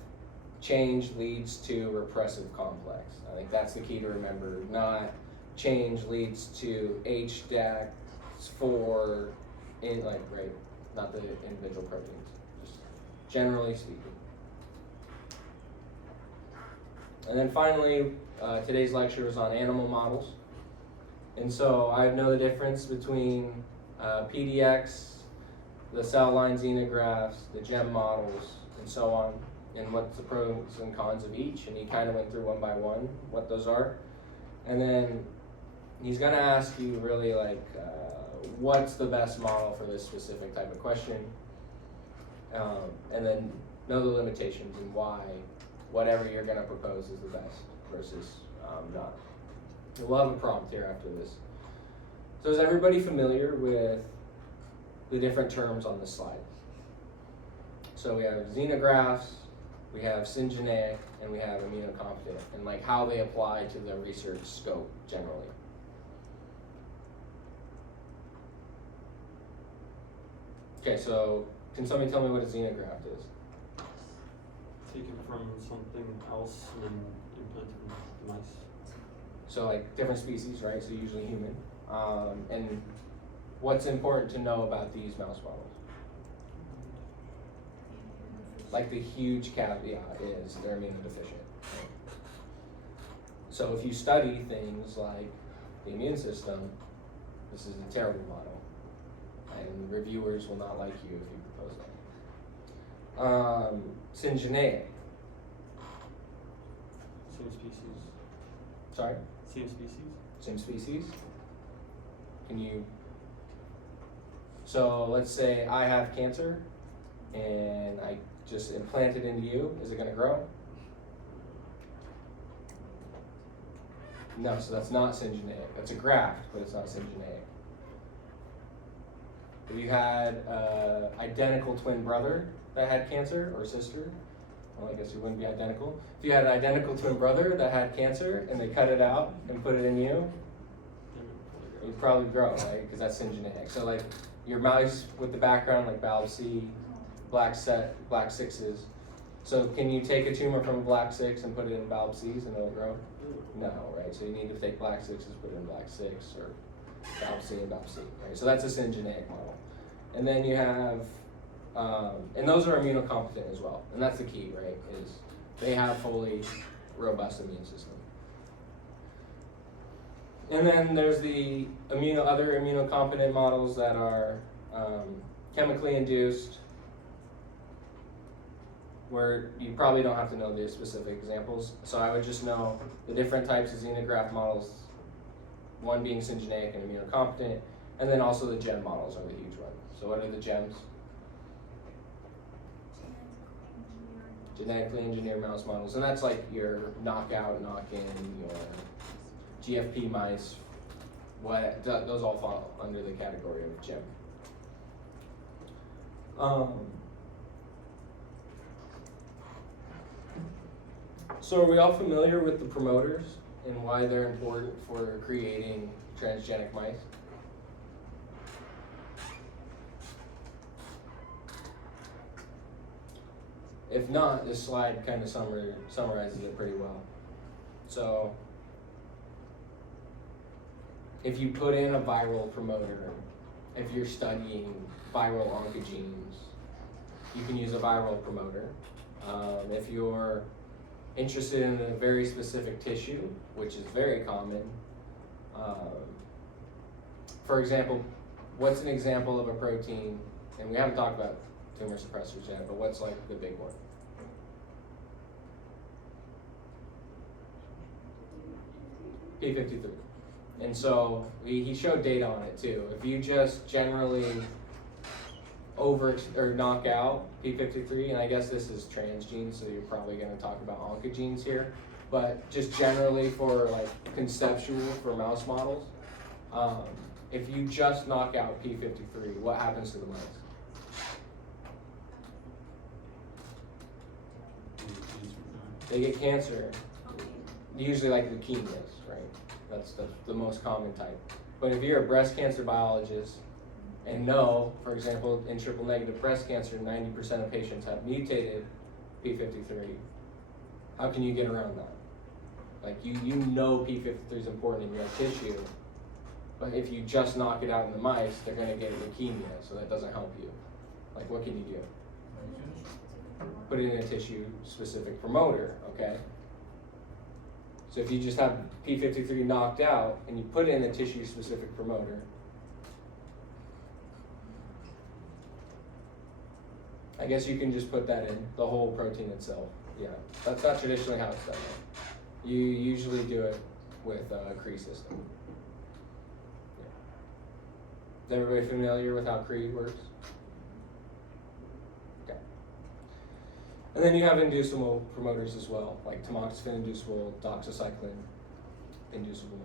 change leads to repressive complex. I think that's the key to remember, not change leads to HDAC4, not the individual proteins, just generally speaking. And then finally, today's lecture is on animal models. And so I know the difference between PDX, the cell line xenografts, the GEM models, and so on, and what's the pros and cons of each. And he kind of went through one by one what those are. And then he's going to ask you really like, what's the best model for this specific type of question? And then know the limitations and why whatever you're going to propose is the best versus not. We'll have a prompt here after this. So is everybody familiar with the different terms on this slide? So we have xenografts, we have syngeneic, and we have immunocompetent, and like how they apply to the research scope generally. Okay, so can somebody tell me what a xenograft is? Taken from something else and then implanted in the mice. So like different species, right? So usually human. And what's important to know about these mouse models? Like the huge caveat is they're immunodeficient. So if you study things like the immune system, this is a terrible model. And reviewers will not like you if you propose that. Syngeneic. Same species. Sorry? Same species. Same species. Can you? So let's say I have cancer and I just implant it into you. Is it going to grow? No, so that's not syngeneic. That's a graft, but it's not syngeneic. If you had an identical twin brother that had cancer, or sister, well, I guess you wouldn't be identical. If you had an identical twin brother that had cancer and they cut it out and put it in you, you'd probably grow, right? Because that's syngeneic. So like your mouse with the background, like Balb C, black sixes. So can you take a tumor from a black six and put it in Balb C's and it'll grow? No, right? So you need to take black sixes, put it in black six, or Balb C and Balb C, right? So that's a syngeneic model. And then you have, and those are immunocompetent as well. And that's the key, right? Is they have fully robust immune system. And then there's the other immunocompetent models that are chemically induced, where you probably don't have to know the specific examples. So I would just know the different types of xenograft models, one being syngeneic and immunocompetent, and then also the GEM models are the huge one. So what are the GEMs? Genetically engineered mouse models. And that's like your knockout, knock-in, your GFP mice, those all fall under the category of GEM. So are we all familiar with the promoters and why they're important for creating transgenic mice? If not, this slide kind of summarizes it pretty well. So if you put in a viral promoter, if you're studying viral oncogenes, you can use a viral promoter. If you're interested in a very specific tissue, which is very common, for example, what's an example of a protein, and we haven't talked about tumor suppressors yet, but what's like the big one? P53. And so he showed data on it too. If you just generally or knock out P53, and I guess this is transgenes, so you're probably going to talk about oncogenes here, but just generally for like conceptual for mouse models, if you just knock out P53, what happens to the mice? They get cancer, usually like leukemias, right? That's the most common type. But if you're a breast cancer biologist and know, for example, in triple negative breast cancer, 90% of patients have mutated P53, how can you get around that? Like you know P53 is important in your tissue, but if you just knock it out in the mice, they're gonna get leukemia, so that doesn't help you. Like what can you do? Put it in a tissue specific promoter, okay? So if you just have P53 knocked out and you put it in a tissue specific promoter, I guess you can just put that in, the whole protein itself. Yeah, that's not traditionally how it's done. You usually do it with a Cree system. Yeah. Is everybody familiar with how Cree works? Okay. And then you have inducible promoters as well, like tamoxifen inducible, doxycycline inducible.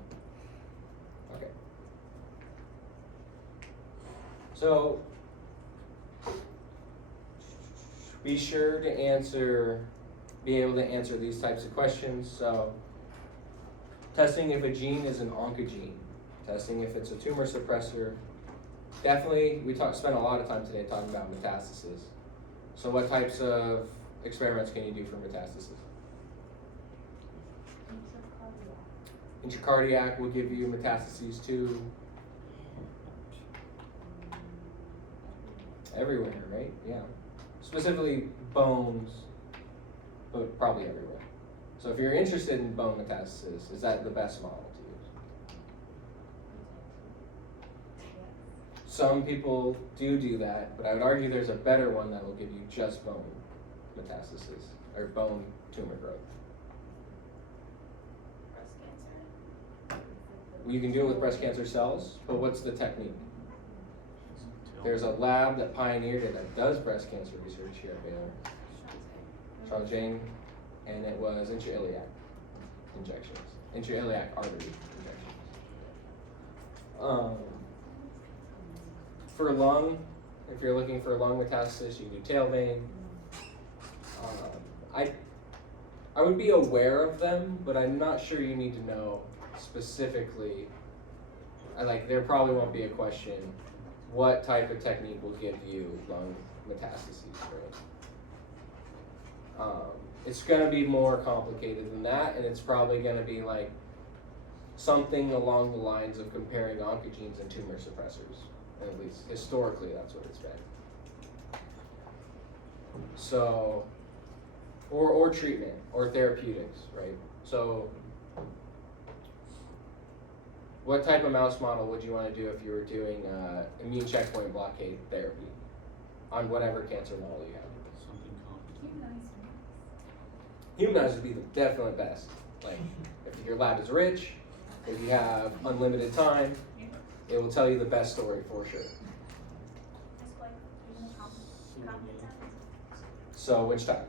Okay. So be sure to be able to answer these types of questions. So testing if a gene is an oncogene, testing if it's a tumor suppressor. Definitely, we spent a lot of time today talking about metastasis. So what types of experiments can you do for metastasis? Intracardiac will give you metastases too. Everywhere, right? Yeah. Specifically bones, but probably everywhere. So if you're interested in bone metastasis, is that the best model to use? Some people do that, but I would argue there's a better one that will give you just bone metastasis, or bone tumor growth. Breast cancer. You can do it with breast cancer cells, but what's the technique? There's a lab that pioneered it that does breast cancer research here at Baylor. Charles Jane, and it was intra-iliac injections, intra-iliac artery injections. For lung, if you're looking for lung metastasis, you do tail vein. I would be aware of them, but I'm not sure you need to know specifically. There probably won't be a question. What type of technique will give you lung metastases, right? It's going to be more complicated than that, and it's probably going to be like something along the lines of comparing oncogenes and tumor suppressors. At least historically, that's what it's been. So, or treatment, or therapeutics, right? So, what type of mouse model would you want to do if you were doing immune checkpoint blockade therapy on whatever cancer model you have? Humanized would be the definite best. Like, if your lab is rich, if you have unlimited time, it will tell you the best story for sure. Just like using competent. So, which type?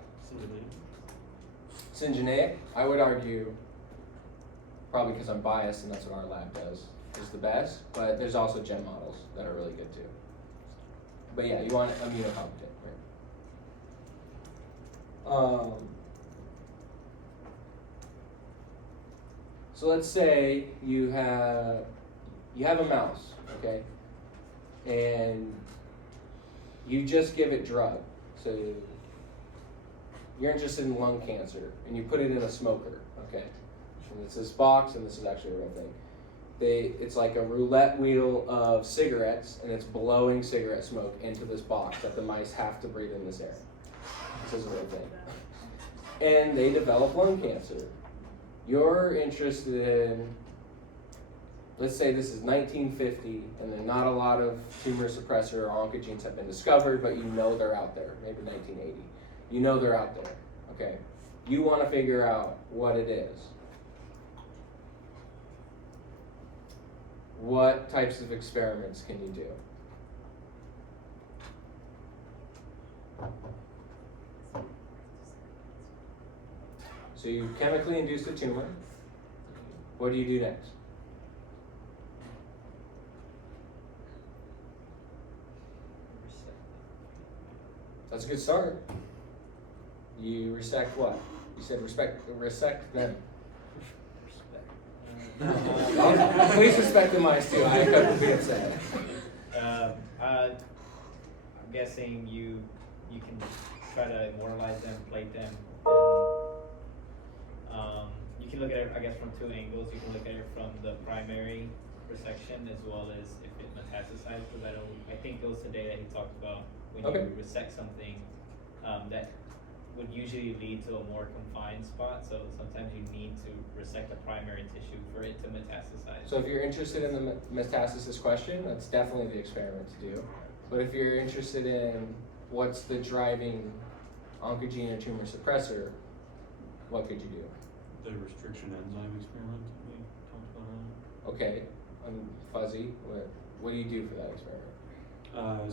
Syngeneic, I would argue, probably because I'm biased and that's what our lab does, is the best, but there's also gem models that are really good too. But yeah, you want immunocompetent, right? So let's say you have a mouse, okay, and you just give it drug. So you're interested in lung cancer, and you put it in a smoker, okay? And it's this box, and this is actually a real thing. It's like a roulette wheel of cigarettes, and it's blowing cigarette smoke into this box that the mice have to breathe in this air. This is a real thing. And they develop lung cancer. You're interested in, let's say this is 1950, and then not a lot of tumor suppressor or oncogenes have been discovered, but you know they're out there, maybe 1980. You know they're out there, okay? You want to figure out what it is. What types of experiments can you do? So you chemically induce a tumor. What do you do next? That's a good start. You resect what? You said resect them. Please respect the mice too. I could be upset. I'm guessing you can try to immortalize them, plate them, and you can look at it, I guess, from two angles. You can look at it from the primary resection as well as if it metastasized. Because I think it was today that he talked about when Okay. you resect something that would usually lead to a more confined spot. So sometimes you need to resect the primary tissue for it to metastasize. So if you're interested in the metastasis question, that's definitely the experiment to do. But if you're interested in what's the driving oncogene or tumor suppressor, what could you do? The restriction enzyme experiment that we talked about. Okay, I'm fuzzy. What do you do for that experiment?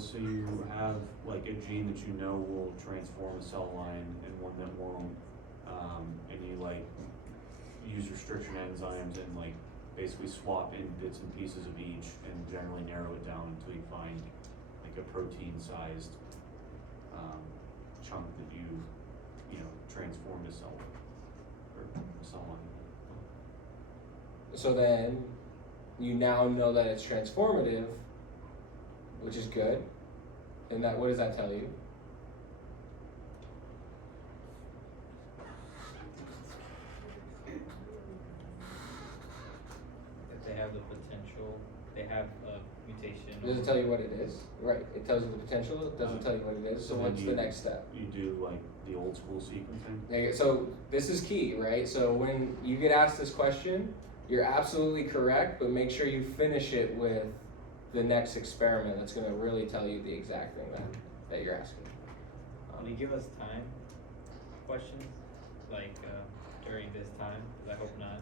So you have like a gene that you know will transform a cell line and one that won't, and you like use restriction enzymes and like basically swap in bits and pieces of each and generally narrow it down until you find like a protein-sized chunk that you know transformed a cell or a cell line. So then you now know that it's transformative, which is good. And that, what does that tell you? If they have the potential, they have a mutation. Does it tell you what it is? Right, it tells you the potential, it doesn't tell you what it is, so then what's the you- next step? You do like the old school sequencing. Okay, so this is key, right? So when you get asked this question, you're absolutely correct, but make sure you finish it with the next experiment that's gonna really tell you the exact thing that you're asking. Will you give us time questions, like during this time? 'Cause I hope not.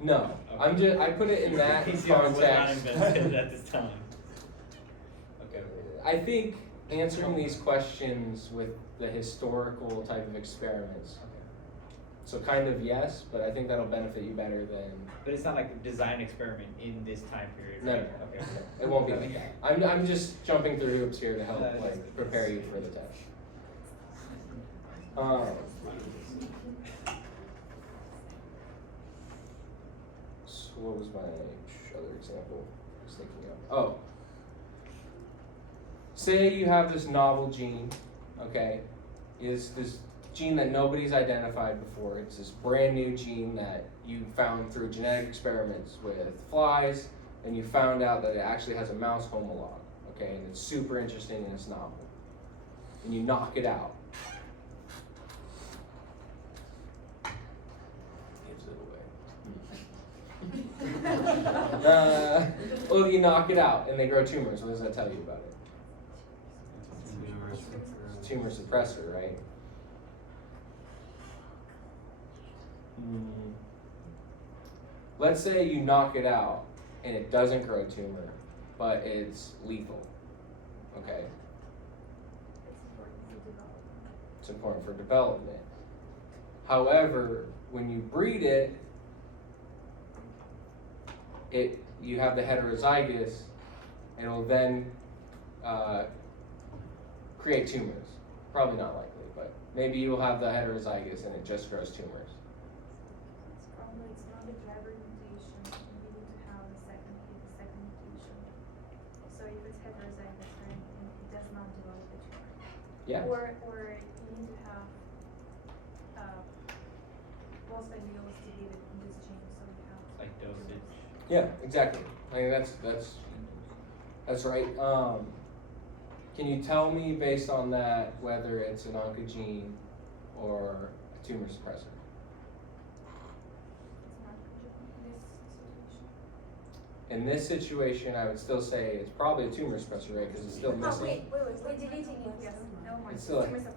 No, Okay. I put it in that PCR was not context. invented at this time. Okay. I think answering these questions with the historical type of experiments. So kind of yes, but I think that'll benefit you better than, But it's not like a design experiment in this time period, no, right? no, Okay. no, it won't be like that. I'm just jumping through hoops here to help No, that's like good. prepare you for the test. So what was my other example I was thinking of? Oh. Say you have this novel gene, okay? Is this gene that nobody's identified before. It's this brand new gene that you found through genetic experiments with flies, and you found out that it actually has a mouse homolog, okay? And it's super interesting and it's novel. And you knock it out. Gives it away. Well, you knock it out and they grow tumors. What does that tell you about it? It's a tumor suppressor, right? Let's say you knock it out and it doesn't grow a tumor, but it's lethal, okay? It's important for development. However, when you breed it, you have the heterozygous, and it'll then create tumors. Probably not likely, but maybe you'll have the heterozygous and it just grows tumors. It's probably, it's not a driver mutation, you need to have the second mutation. So if it's heterozygous, right, and it does not develop a tumor. Yeah. Or you need to have, most ideal is to give it in this gene, so you have. Like dosage. Yeah, exactly. I mean, that's right. Can you tell me based on that whether it's an oncogene or a tumor suppressor? It's not in this situation. In this situation, I would still say it's probably a tumor suppressor, right? Because it's still Oh, missing. wait, deleting it, yes, never mind, It's it's still tumor a- suppressor.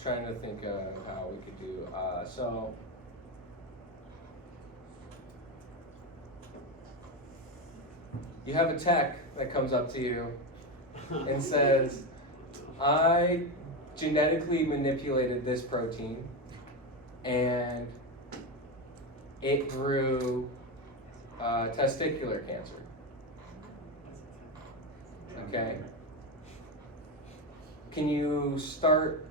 Trying to think of how we could do. So. You have a tech that comes up to you and says, I genetically manipulated this protein and it grew testicular cancer. Okay? Can you start?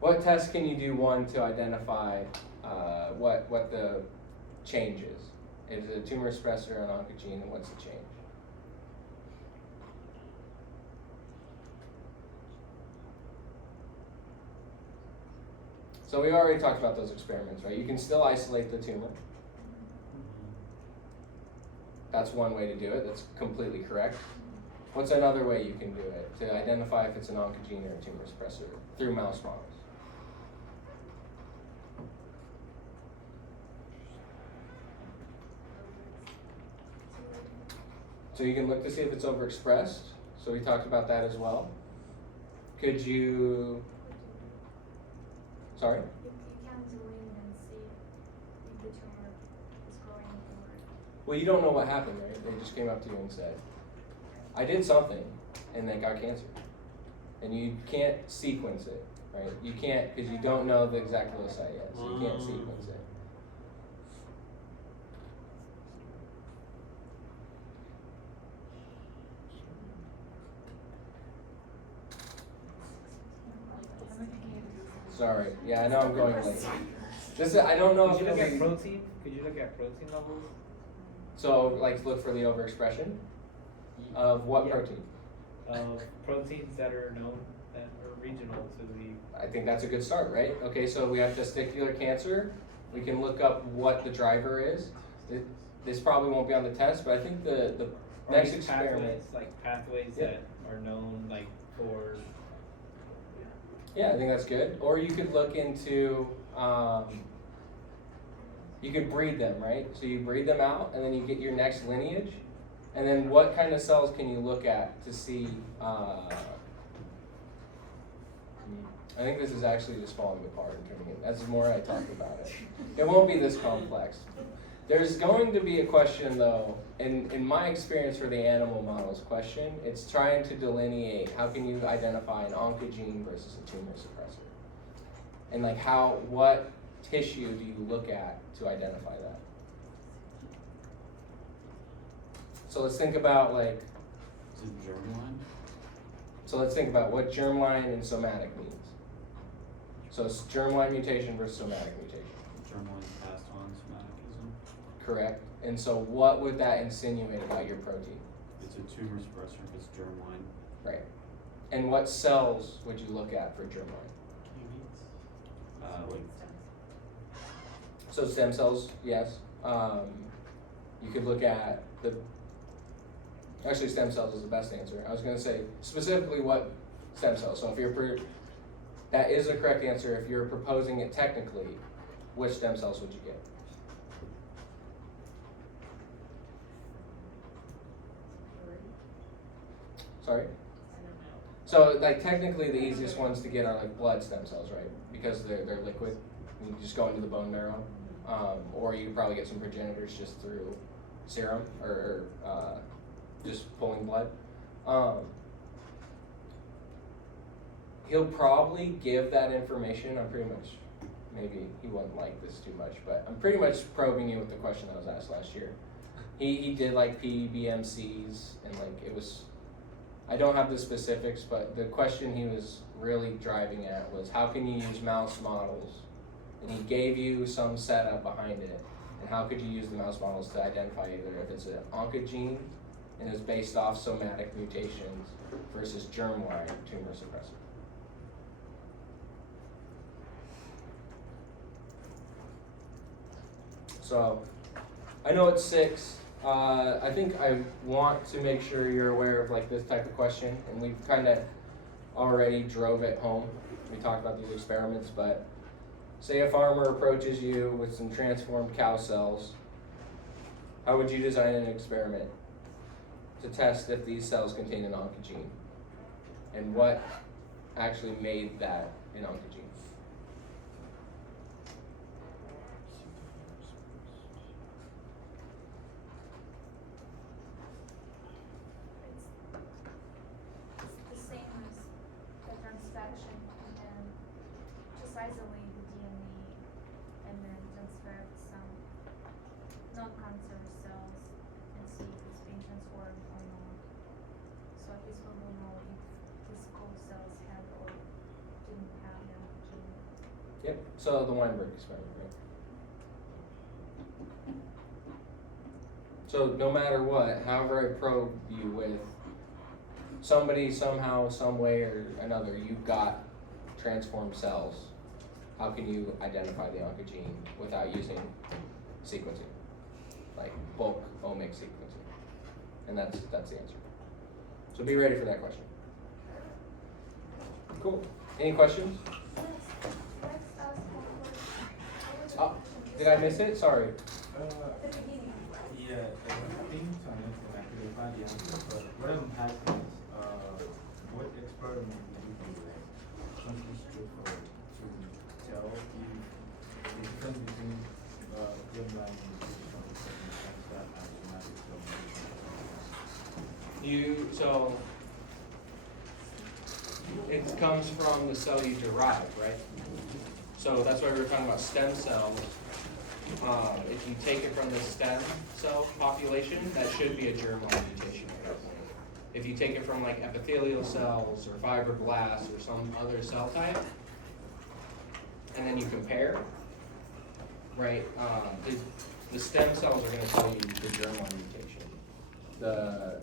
What test can you do, one, to identify what the change is? Is it a tumor suppressor or an oncogene, and what's the change? So we already talked about those experiments, right? You can still isolate the tumor. That's one way to do it. That's completely correct. What's another way you can do it to identify if it's an oncogene or a tumor suppressor through mouse models? So you can look to see if it's overexpressed. So we talked about that as well. Could you, sorry? You can delete and see if the tumor is growing or. Well, you don't know what happened, right? They just came up to you and said, I did something, and they got cancer. And you can't sequence it, right? You can't, because you don't know the exact loci yet, so you can't sequence it. Sorry, yeah, I know I'm going late. I don't know Could if you look it'll at be, protein? Could you look at protein levels? so like look for the overexpression of what Yeah. protein? Of proteins that are known, that are regional to the. I think that's a good start, right? Okay, so we have testicular cancer. We can look up what the driver is. This probably won't be on the test, but I think the Or next these experiment. pathways Yeah. that are known like for. Yeah, I think that's good. Or you could look into, you could breed them, right? So you breed them out, and then you get your next lineage. And then what kind of cells can you look at to see? I think this is actually just falling apart and turning it. As the more I talk about it, it won't be this complex. There's going to be a question though, in my experience for the animal models question, it's trying to delineate how can you identify an oncogene versus a tumor suppressor. And like what tissue do you look at to identify that? So let's think about like, Is it germline? so let's think about what germline and somatic means. So it's germline mutation versus somatic mutation. Germline passed on somaticism. Correct. And so what would that insinuate about your protein? It's a tumor suppressor if it's germline. Right. And what cells would you look at for germline? Like So stem cells, yes. You could look at actually stem cells is the best answer. I was gonna say specifically what stem cells. So if you're that is the correct answer. If you're proposing it technically, which stem cells would you get? Sorry? So like technically the easiest ones to get are like blood stem cells, right? Because they're liquid. You can just go into the bone marrow. Or you can probably get some progenitors just through serum or just pulling blood. He'll probably give that information. I'm pretty much, maybe he wouldn't like this too much, but I'm pretty much probing you with the question that was asked last year. He did like PBMCs and like it was, I don't have the specifics, but the question he was really driving at was how can you use mouse models? And he gave you some setup behind it. And how could you use the mouse models to identify either if it's an oncogene and is based off somatic mutations versus germline tumor suppressor. So I know it's 6. I think I want to make sure you're aware of like this type of question, and we've kind of already drove it home. We talked about these experiments, but say a farmer approaches you with some transformed cow cells. How would you design an experiment to test if these cells contain an oncogene? And what actually made that an oncogene? isolate the DNA and then transfer some non-cancerous cells and see if it's being transformed or not. So at least we will know if these cold cells have or didn't have the oncogene. Yep, so the Weinberg experiment, right? So no matter what, however I probe you with somebody, somehow, some way or another, you've got transformed cells. How can you identify the oncogene without using sequencing? Like bulk omic sequencing. And that's the answer. So be ready for that question. Cool. Any questions? Yes, let's ask one question. Oh, did I miss it? Sorry. The beginning. Yeah, I think Tanya can actually find the answer, but what I'm asking is, what experiment did you do, like, something straightforward to tell if the difference between germline mutation and that asymptomatic cell mutation? So it comes from the cell you derive, right? So that's why we were talking about stem cells. If you take it from the stem cell population, that should be a germline mutation at that point. If you take it from like epithelial cells or fibroblasts or some other cell type, and then you compare, right? The stem cells are going to tell you the germline mutation. The